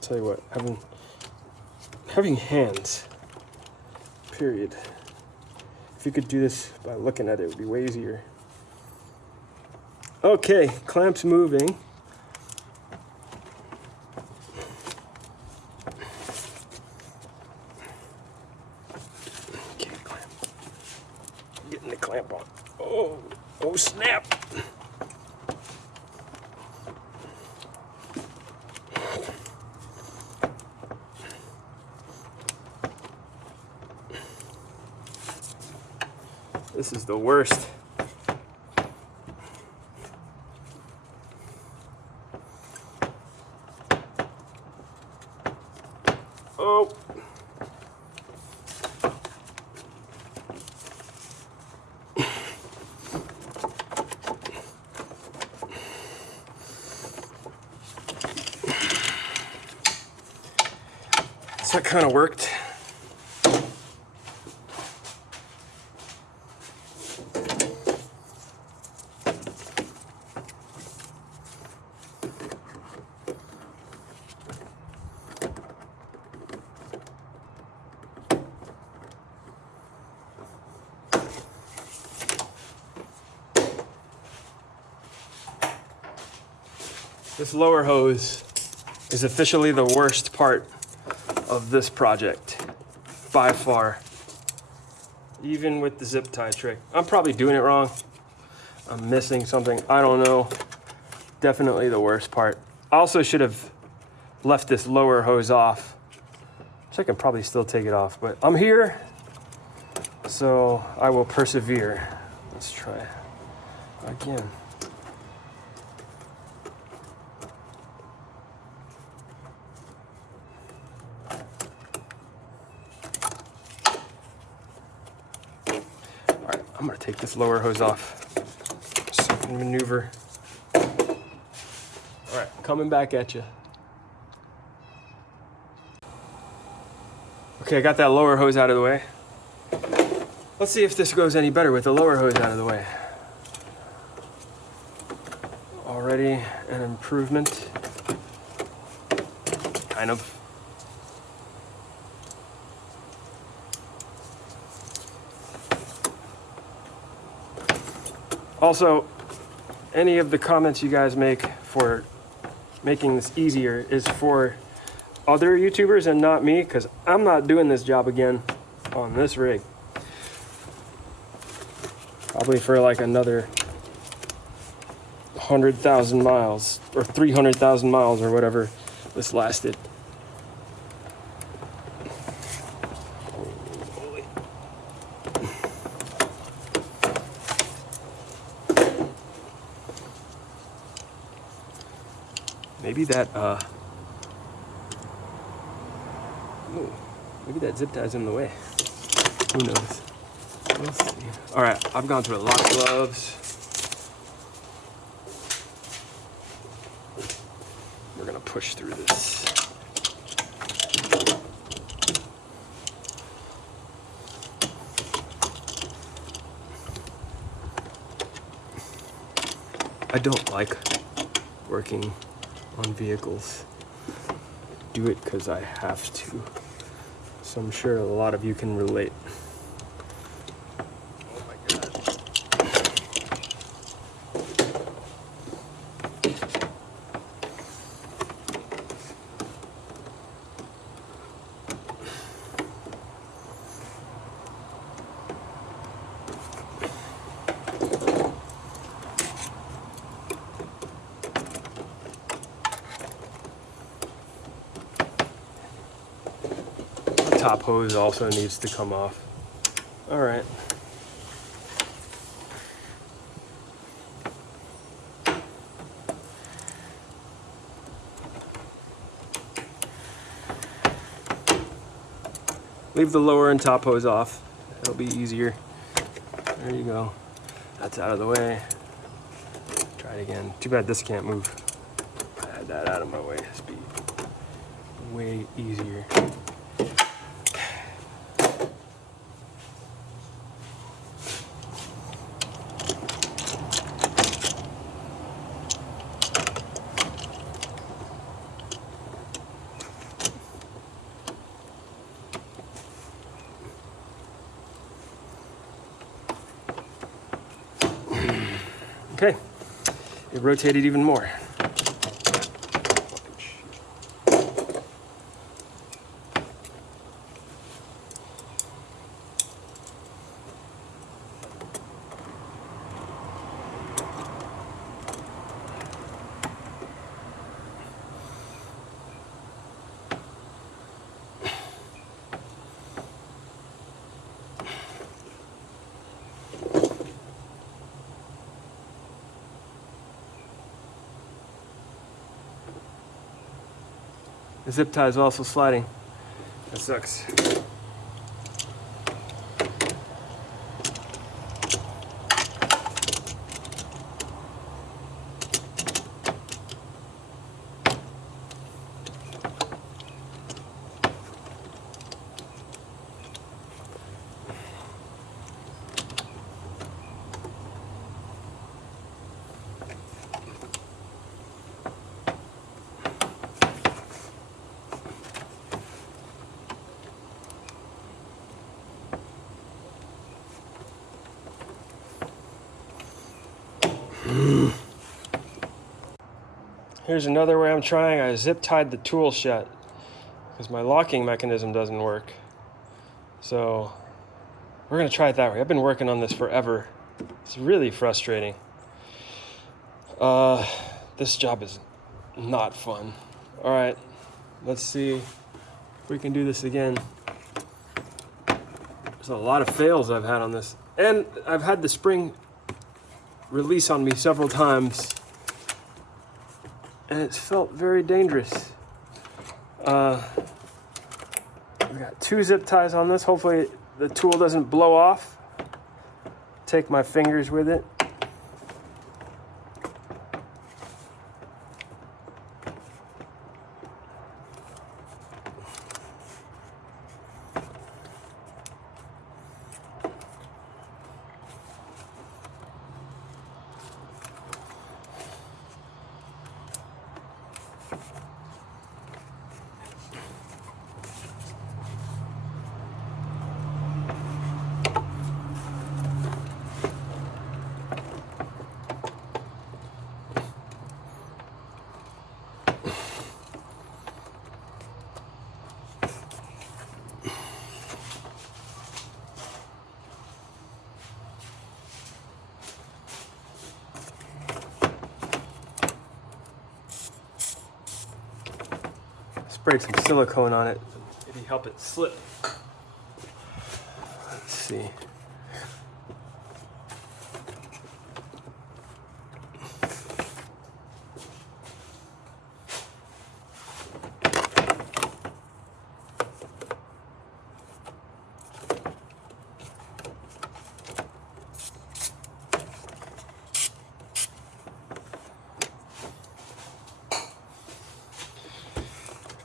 Tell you what, having hands, period. If you could do this by looking at it, it would be way easier. Okay, clamps moving. Okay, clamp. Getting the clamp on. Oh snap. This is the worst. Oh. So that kind of worked. This lower hose is officially the worst part of this project, by far. Even with the zip tie trick. I'm probably doing it wrong. I'm missing something, I don't know. Definitely the worst part. I also should have left this lower hose off, which I can probably still take it off, but I'm here, so I will persevere. Let's try again. I'm gonna take this lower hose off so I can maneuver. All right, coming back at you. Okay, I got that lower hose out of the way. Let's see if this goes any better with the lower hose out of the way. Already an improvement. Kind of. Also, any of the comments you guys make for making this easier is for other YouTubers and not me, because I'm not doing this job again on this rig. Probably for like another 100,000 miles or 300,000 miles or whatever this lasted. Maybe that, maybe that zip tie's in the way. Who knows? We'll see. All right, I've gone through a lot of gloves. We're gonna push through this. I don't like working on vehicles. Do it because I have to. So I'm sure a lot of you can relate. Oh my God. top hose also needs to come off. All right. Leave the lower and top hose off. It'll be easier. There you go. That's out of the way. Try it again. Too bad this can't move. I had that out of my way. It's be way easier. Okay, it rotated even more. The zip tie is also sliding. That sucks. Here's another way I'm trying. I zip tied the tool shut because my locking mechanism doesn't work. So we're gonna try it that way. I've been working on this forever. It's really frustrating. This job is not fun. All right, let's see if we can do this again. There's a lot of fails I've had on this. And I've had the spring release on me several times. And it's felt very dangerous. We've got 2 zip ties on this. Hopefully the tool doesn't blow off. Take my fingers with it. Sprayed some silicone on it, maybe help it slip. Let's see.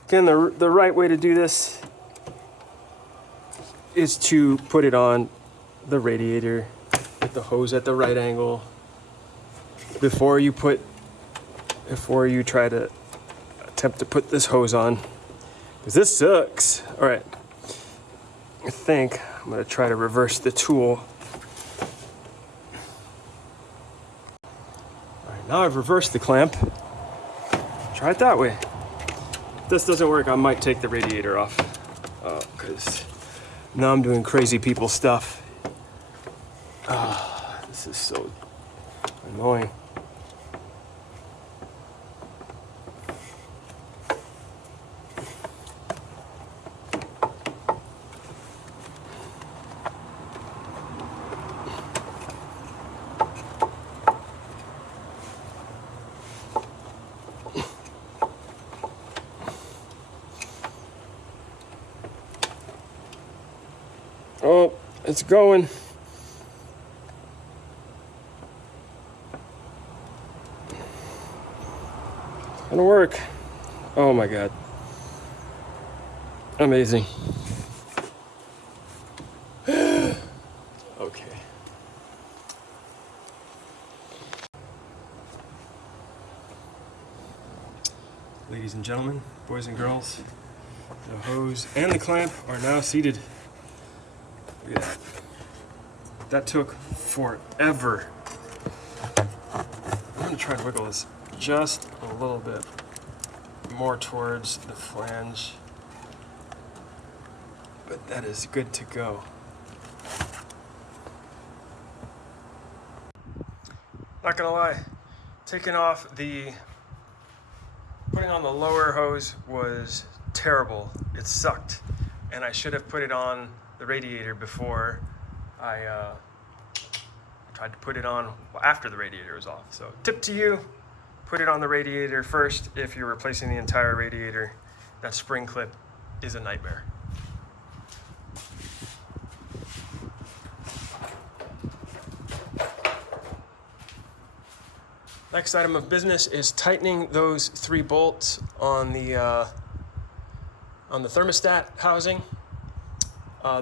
Again, the right way to do this is to put it on the radiator with the hose at the right angle before you try to attempt to put this hose on, because this sucks. All right, I think I'm gonna try to reverse the tool. All right, now I've reversed the clamp. Try it that way. If this doesn't work, I might take the radiator off, because now I'm doing crazy people stuff. This is so annoying. it's going. It's gonna work. Oh my God. Amazing. Okay. Ladies and gentlemen, boys and girls, the hose and the clamp are now seated. Look at that. That took forever. I'm gonna try to wiggle this just a little bit more towards the flange, but that is good to go. Not gonna lie, putting on the lower hose was terrible. It sucked, and I should have put it on the radiator before I tried to put it on after the radiator was off. So tip to you, put it on the radiator first if you're replacing the entire radiator. That spring clip is a nightmare. Next item of business is tightening those 3 bolts on the thermostat housing.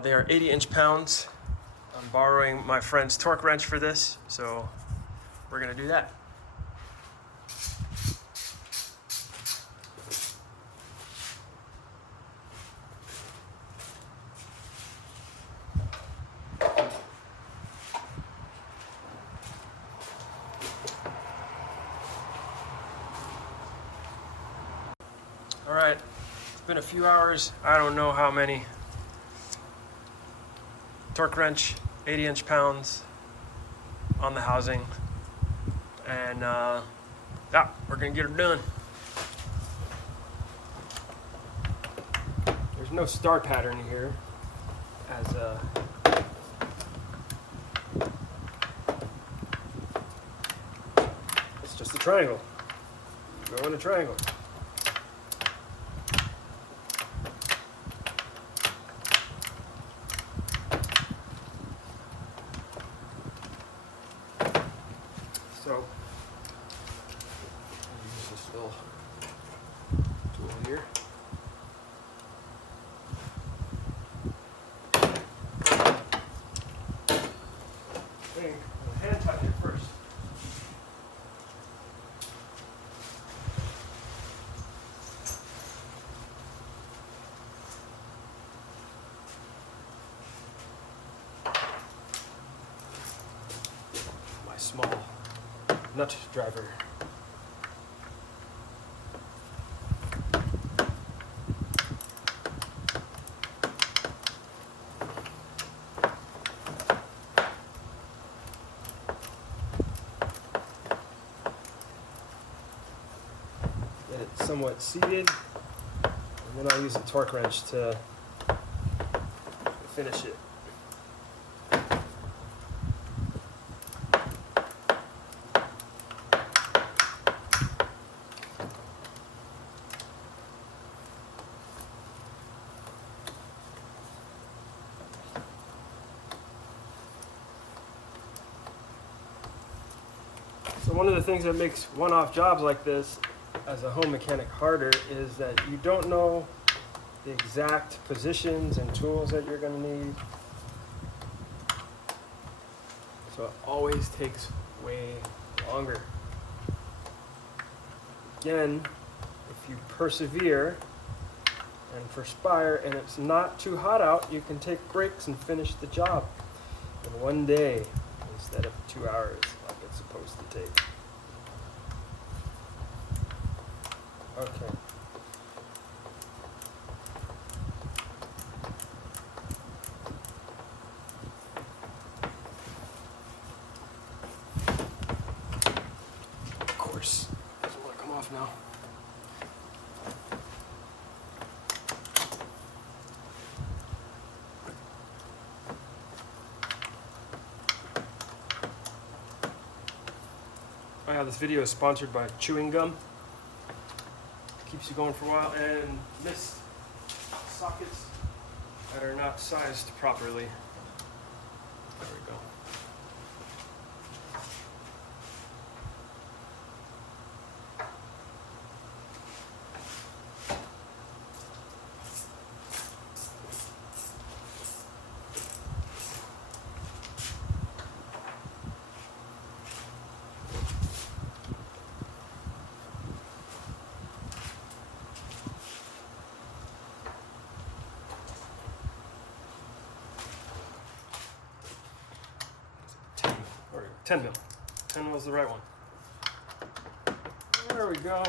They are 80 inch-pounds. I'm borrowing my friend's torque wrench for this, so we're gonna do that. All right, it's been a few hours. I don't know how many. Torque wrench, 80 inch-pounds on the housing. And yeah, we're gonna get her done. There's no star pattern here, as it's just a triangle. Go in a triangle. So, I'll use this little tool here. I think I'll hand touch it first. My small nut driver. Get it somewhat seated, and then I'll use a torque wrench to finish it. So one of the things that makes one-off jobs like this as a home mechanic harder is that you don't know the exact positions and tools that you're going to need. So it always takes way longer. Again, if you persevere and perspire and it's not too hot out, you can take breaks and finish the job in one day instead of 2 hours like it's supposed to take. Okay. Of course, doesn't want to come off now. Oh yeah, this video is sponsored by chewing gum. Keeps you going for a while, and missed sockets that are not sized properly. There we go. Or 10 mil. 10 was the right one. There we go.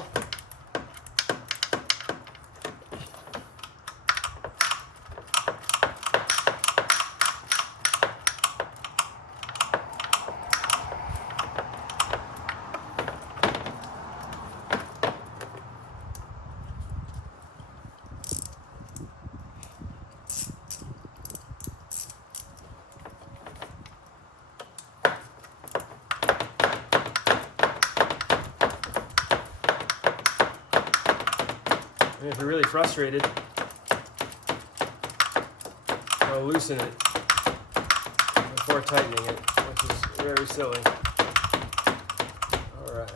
And if you're really frustrated, I'll loosen it before tightening it, which is very silly. All right.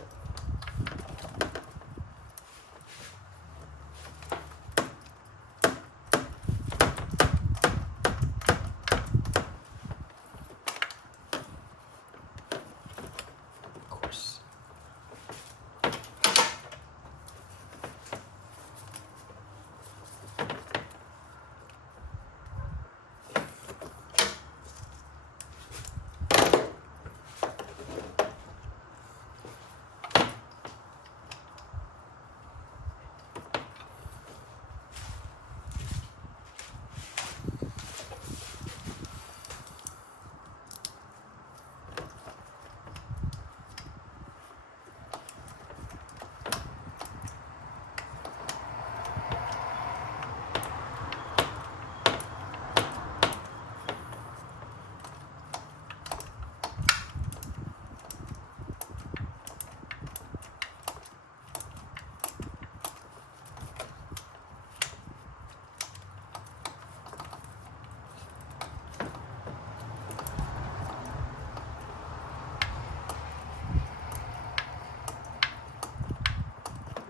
Of course.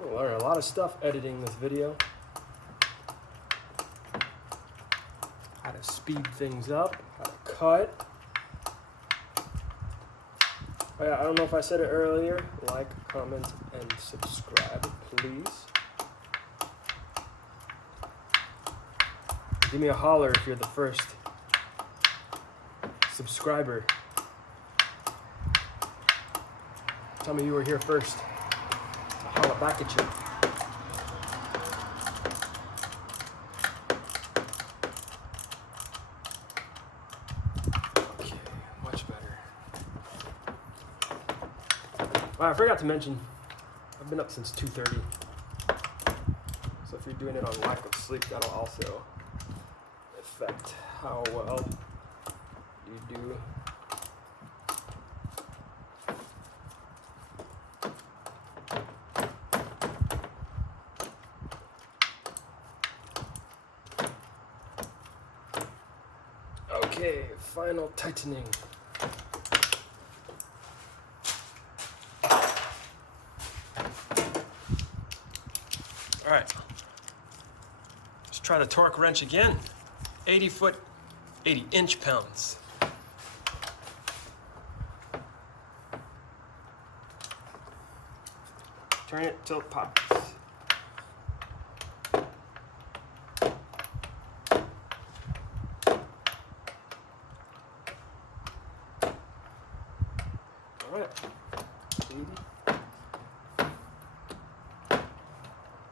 We'll learn a lot of stuff editing this video. How to speed things up, how to cut. Oh yeah, I don't know if I said it earlier. Like, comment, and subscribe, please. Give me a holler if you're the first subscriber. Tell me you were here first. I'll holler back at you. Okay, much better. Oh, I forgot to mention, I've been up since 2:30. So if you're doing it on lack of sleep, that'll also affect how well you do. Okay, final tightening. All right, let's try the torque wrench again. 80 inch-pounds. Turn it till it pops. All right, 80.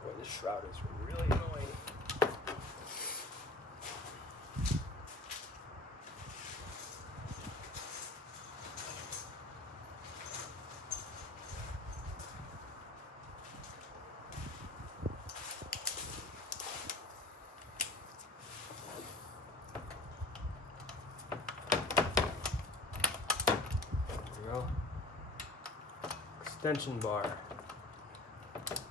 Boy, this shroud is really annoying. Extension bar. There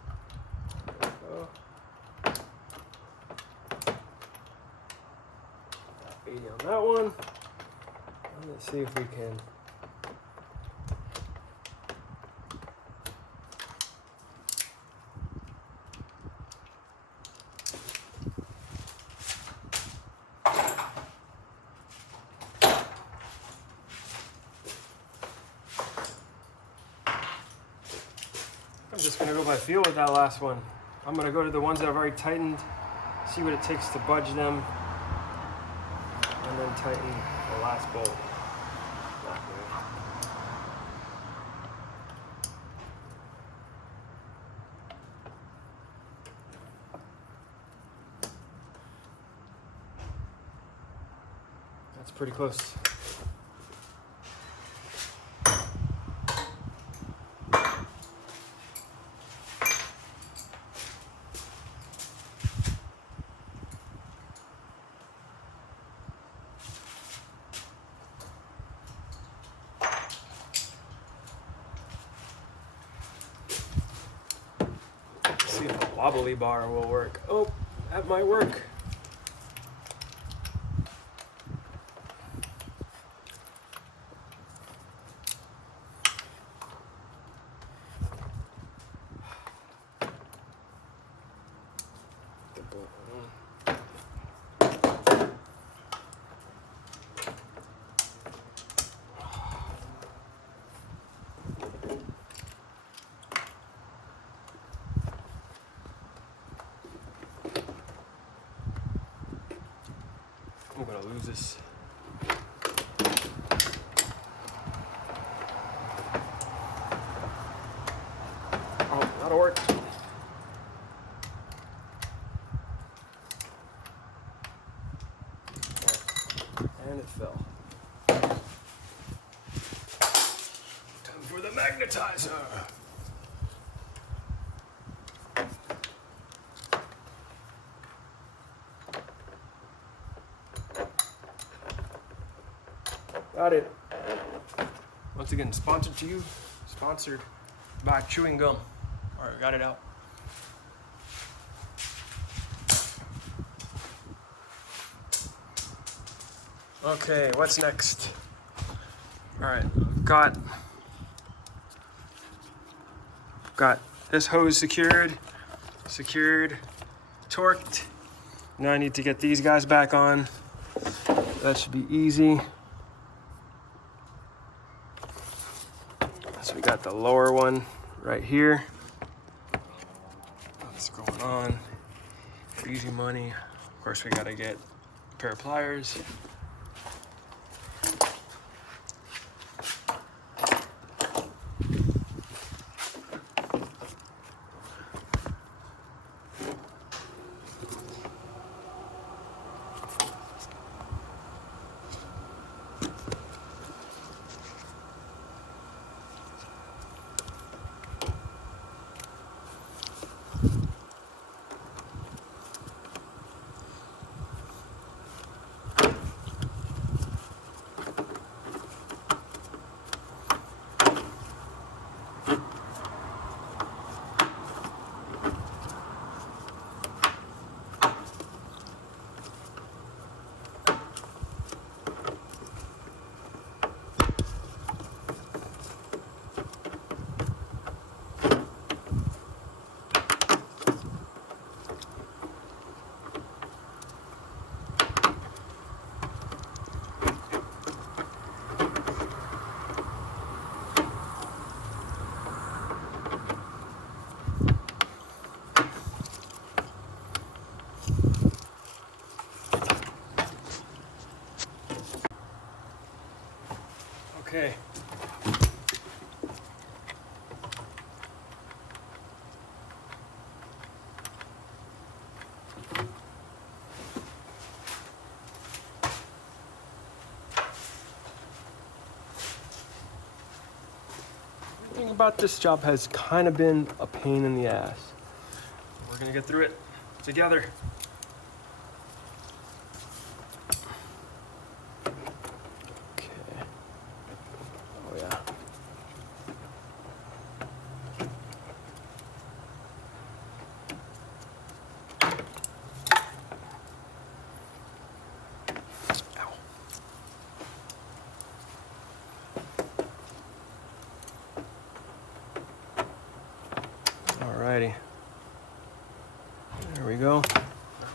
we go. 80 on that one. Let's see if we can. I'm just gonna go by feel with that last one. I'm gonna go to the ones that I've already tightened, see what it takes to budge them, and then tighten the last bolt. That's pretty close. See if a wobbly bar will work. Oh, that might work. I'm gonna lose this. Oh, that'll work. And it fell. Time for the magnetizer. Got it. Once again, sponsored by chewing gum. All right, got it out. Okay, what's next? All right, got this hose secured, torqued. Now I need to get these guys back on. That should be easy. So we got the lower one right here. What's going on? Easy money. Of course, we gotta get a pair of pliers. Okay. Everything about this job has kind of been a pain in the ass. We're gonna get through it together. Alrighty. There we go. That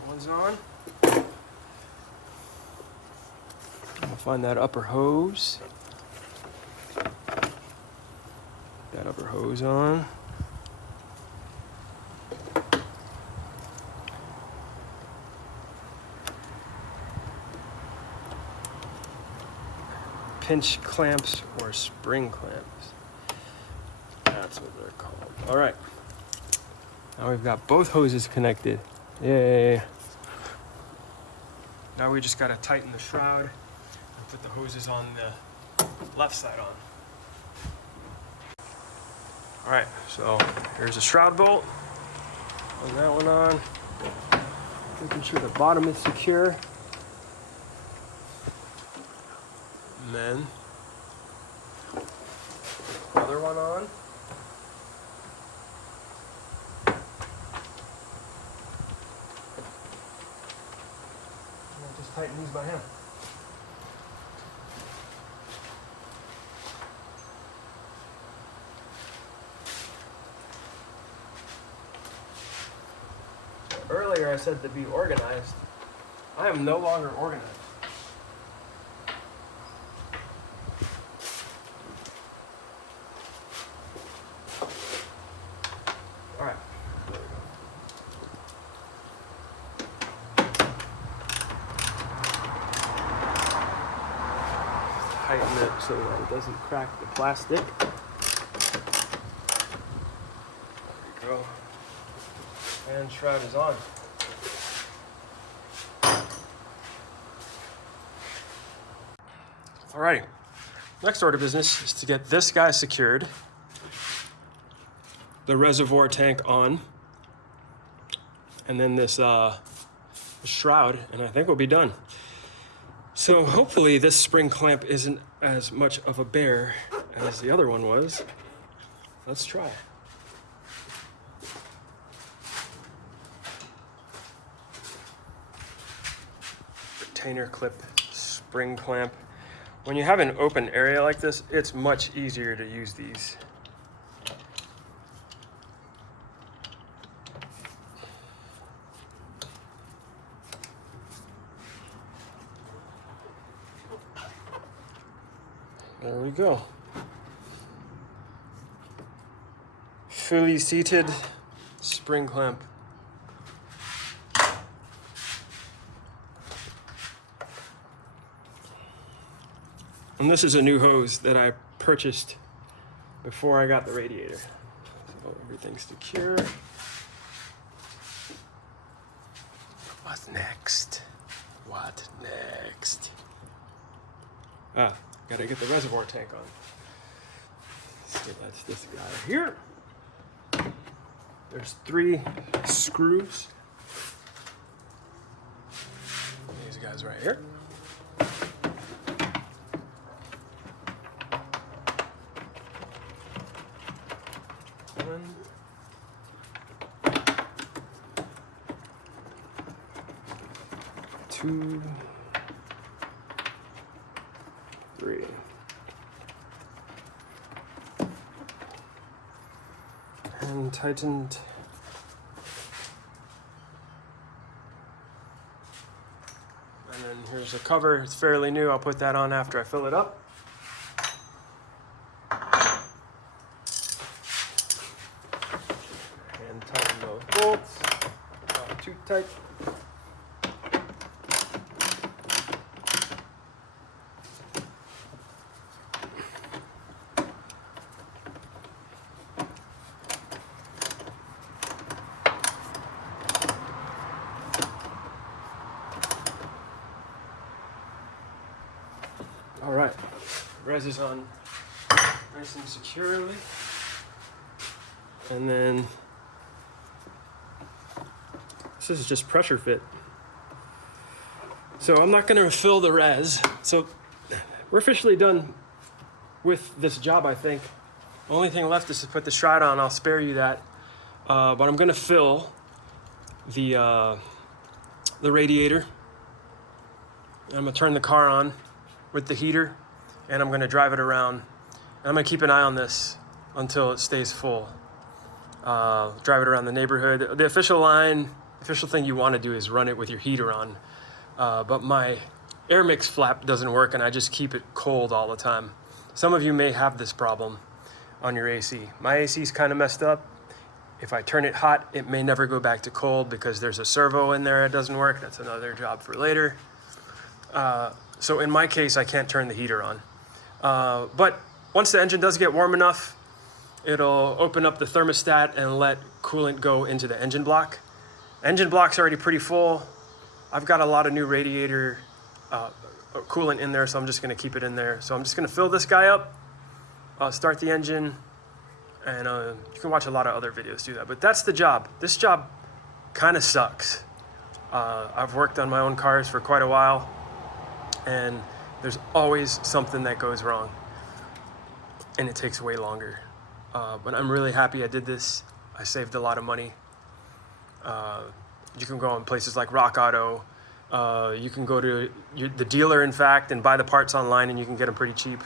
one's on. I'll find that upper hose. That upper hose on. Pinch clamps or spring clamps. That's what they're called. All right. Now we've got both hoses connected. Yay. Now we just got to tighten the shroud and put the hoses on the left side on. All right, so here's a shroud bolt. Put that one on. Making sure the bottom is secure. And then other one on. I'll just tighten these by hand. Earlier I said to be organized. I am no longer organized. All right, there we go. Tighten it so that it doesn't crack the plastic. There we go. And shroud is on. Alrighty. Next order of business is to get this guy secured, the reservoir tank on, and then this shroud, and I think we'll be done. So hopefully this spring clamp isn't as much of a bear as the other one was. Let's try. Retainer clip, spring clamp. When you have an open area like this, it's much easier to use these. There we go. Fully seated spring clamp. And this is a new hose that I purchased before I got the radiator. So everything's secure. What's next? What next? Gotta get the reservoir tank on. So that's this guy here. There's 3 screws. These guys right here. One. 2. 3. And tightened. And then here's the cover. It's fairly new. I'll put that on after I fill it up. And tighten those bolts. Not too tight. All right, res is on nice and securely. And then this is just pressure fit. So I'm not gonna fill the res. So we're officially done with this job, I think. The only thing left is to put the shroud on. I'll spare you that. But I'm gonna fill the radiator. I'm gonna turn the car on with the heater, and I'm gonna drive it around. And I'm gonna keep an eye on this until it stays full. drive it around the neighborhood. The official thing you want to do is run it with your heater on. But my air mix flap doesn't work and I just keep it cold all the time. Some of you may have this problem on your AC. My AC is kind of messed up. If I turn it hot, it may never go back to cold because there's a servo in there that doesn't work. That's another job for later. So in my case, I can't turn the heater on. But once the engine does get warm enough, it'll open up the thermostat and let coolant go into the engine block. Engine block's already pretty full. I've got a lot of new radiator coolant in there, so I'm just gonna keep it in there. So I'm just gonna fill this guy up, start the engine, and you can watch a lot of other videos do that. But that's the job. This job kind of sucks. I've worked on my own cars for quite a while, and there's always something that goes wrong, and it takes way longer. But I'm really happy I did this. I saved a lot of money. You can go on places like Rock Auto. You can go to the dealer, in fact, and buy the parts online, and you can get them pretty cheap.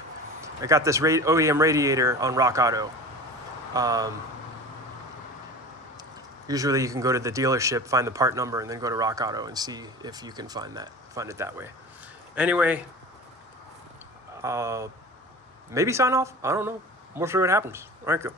I got this OEM radiator on Rock Auto. Usually you can go to the dealership, find the part number, and then go to Rock Auto and see if you can find it that way. Anyway, maybe sign off. I don't know. We'll see what happens. All right, go.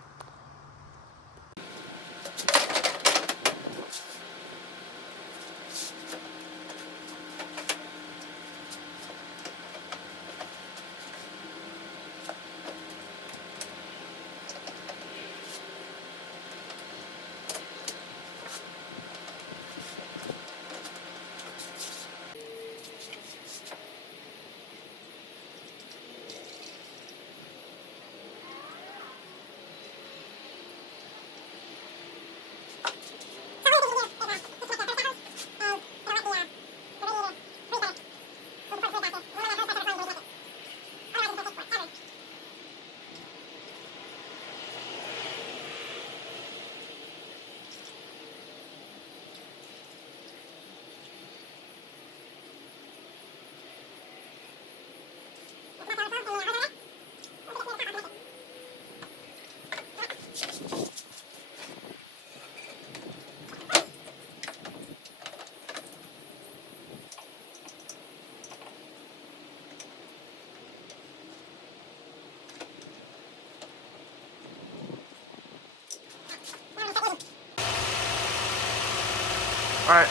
All right,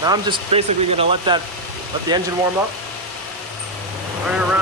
now I'm just basically gonna let the engine warm up. Turn it around.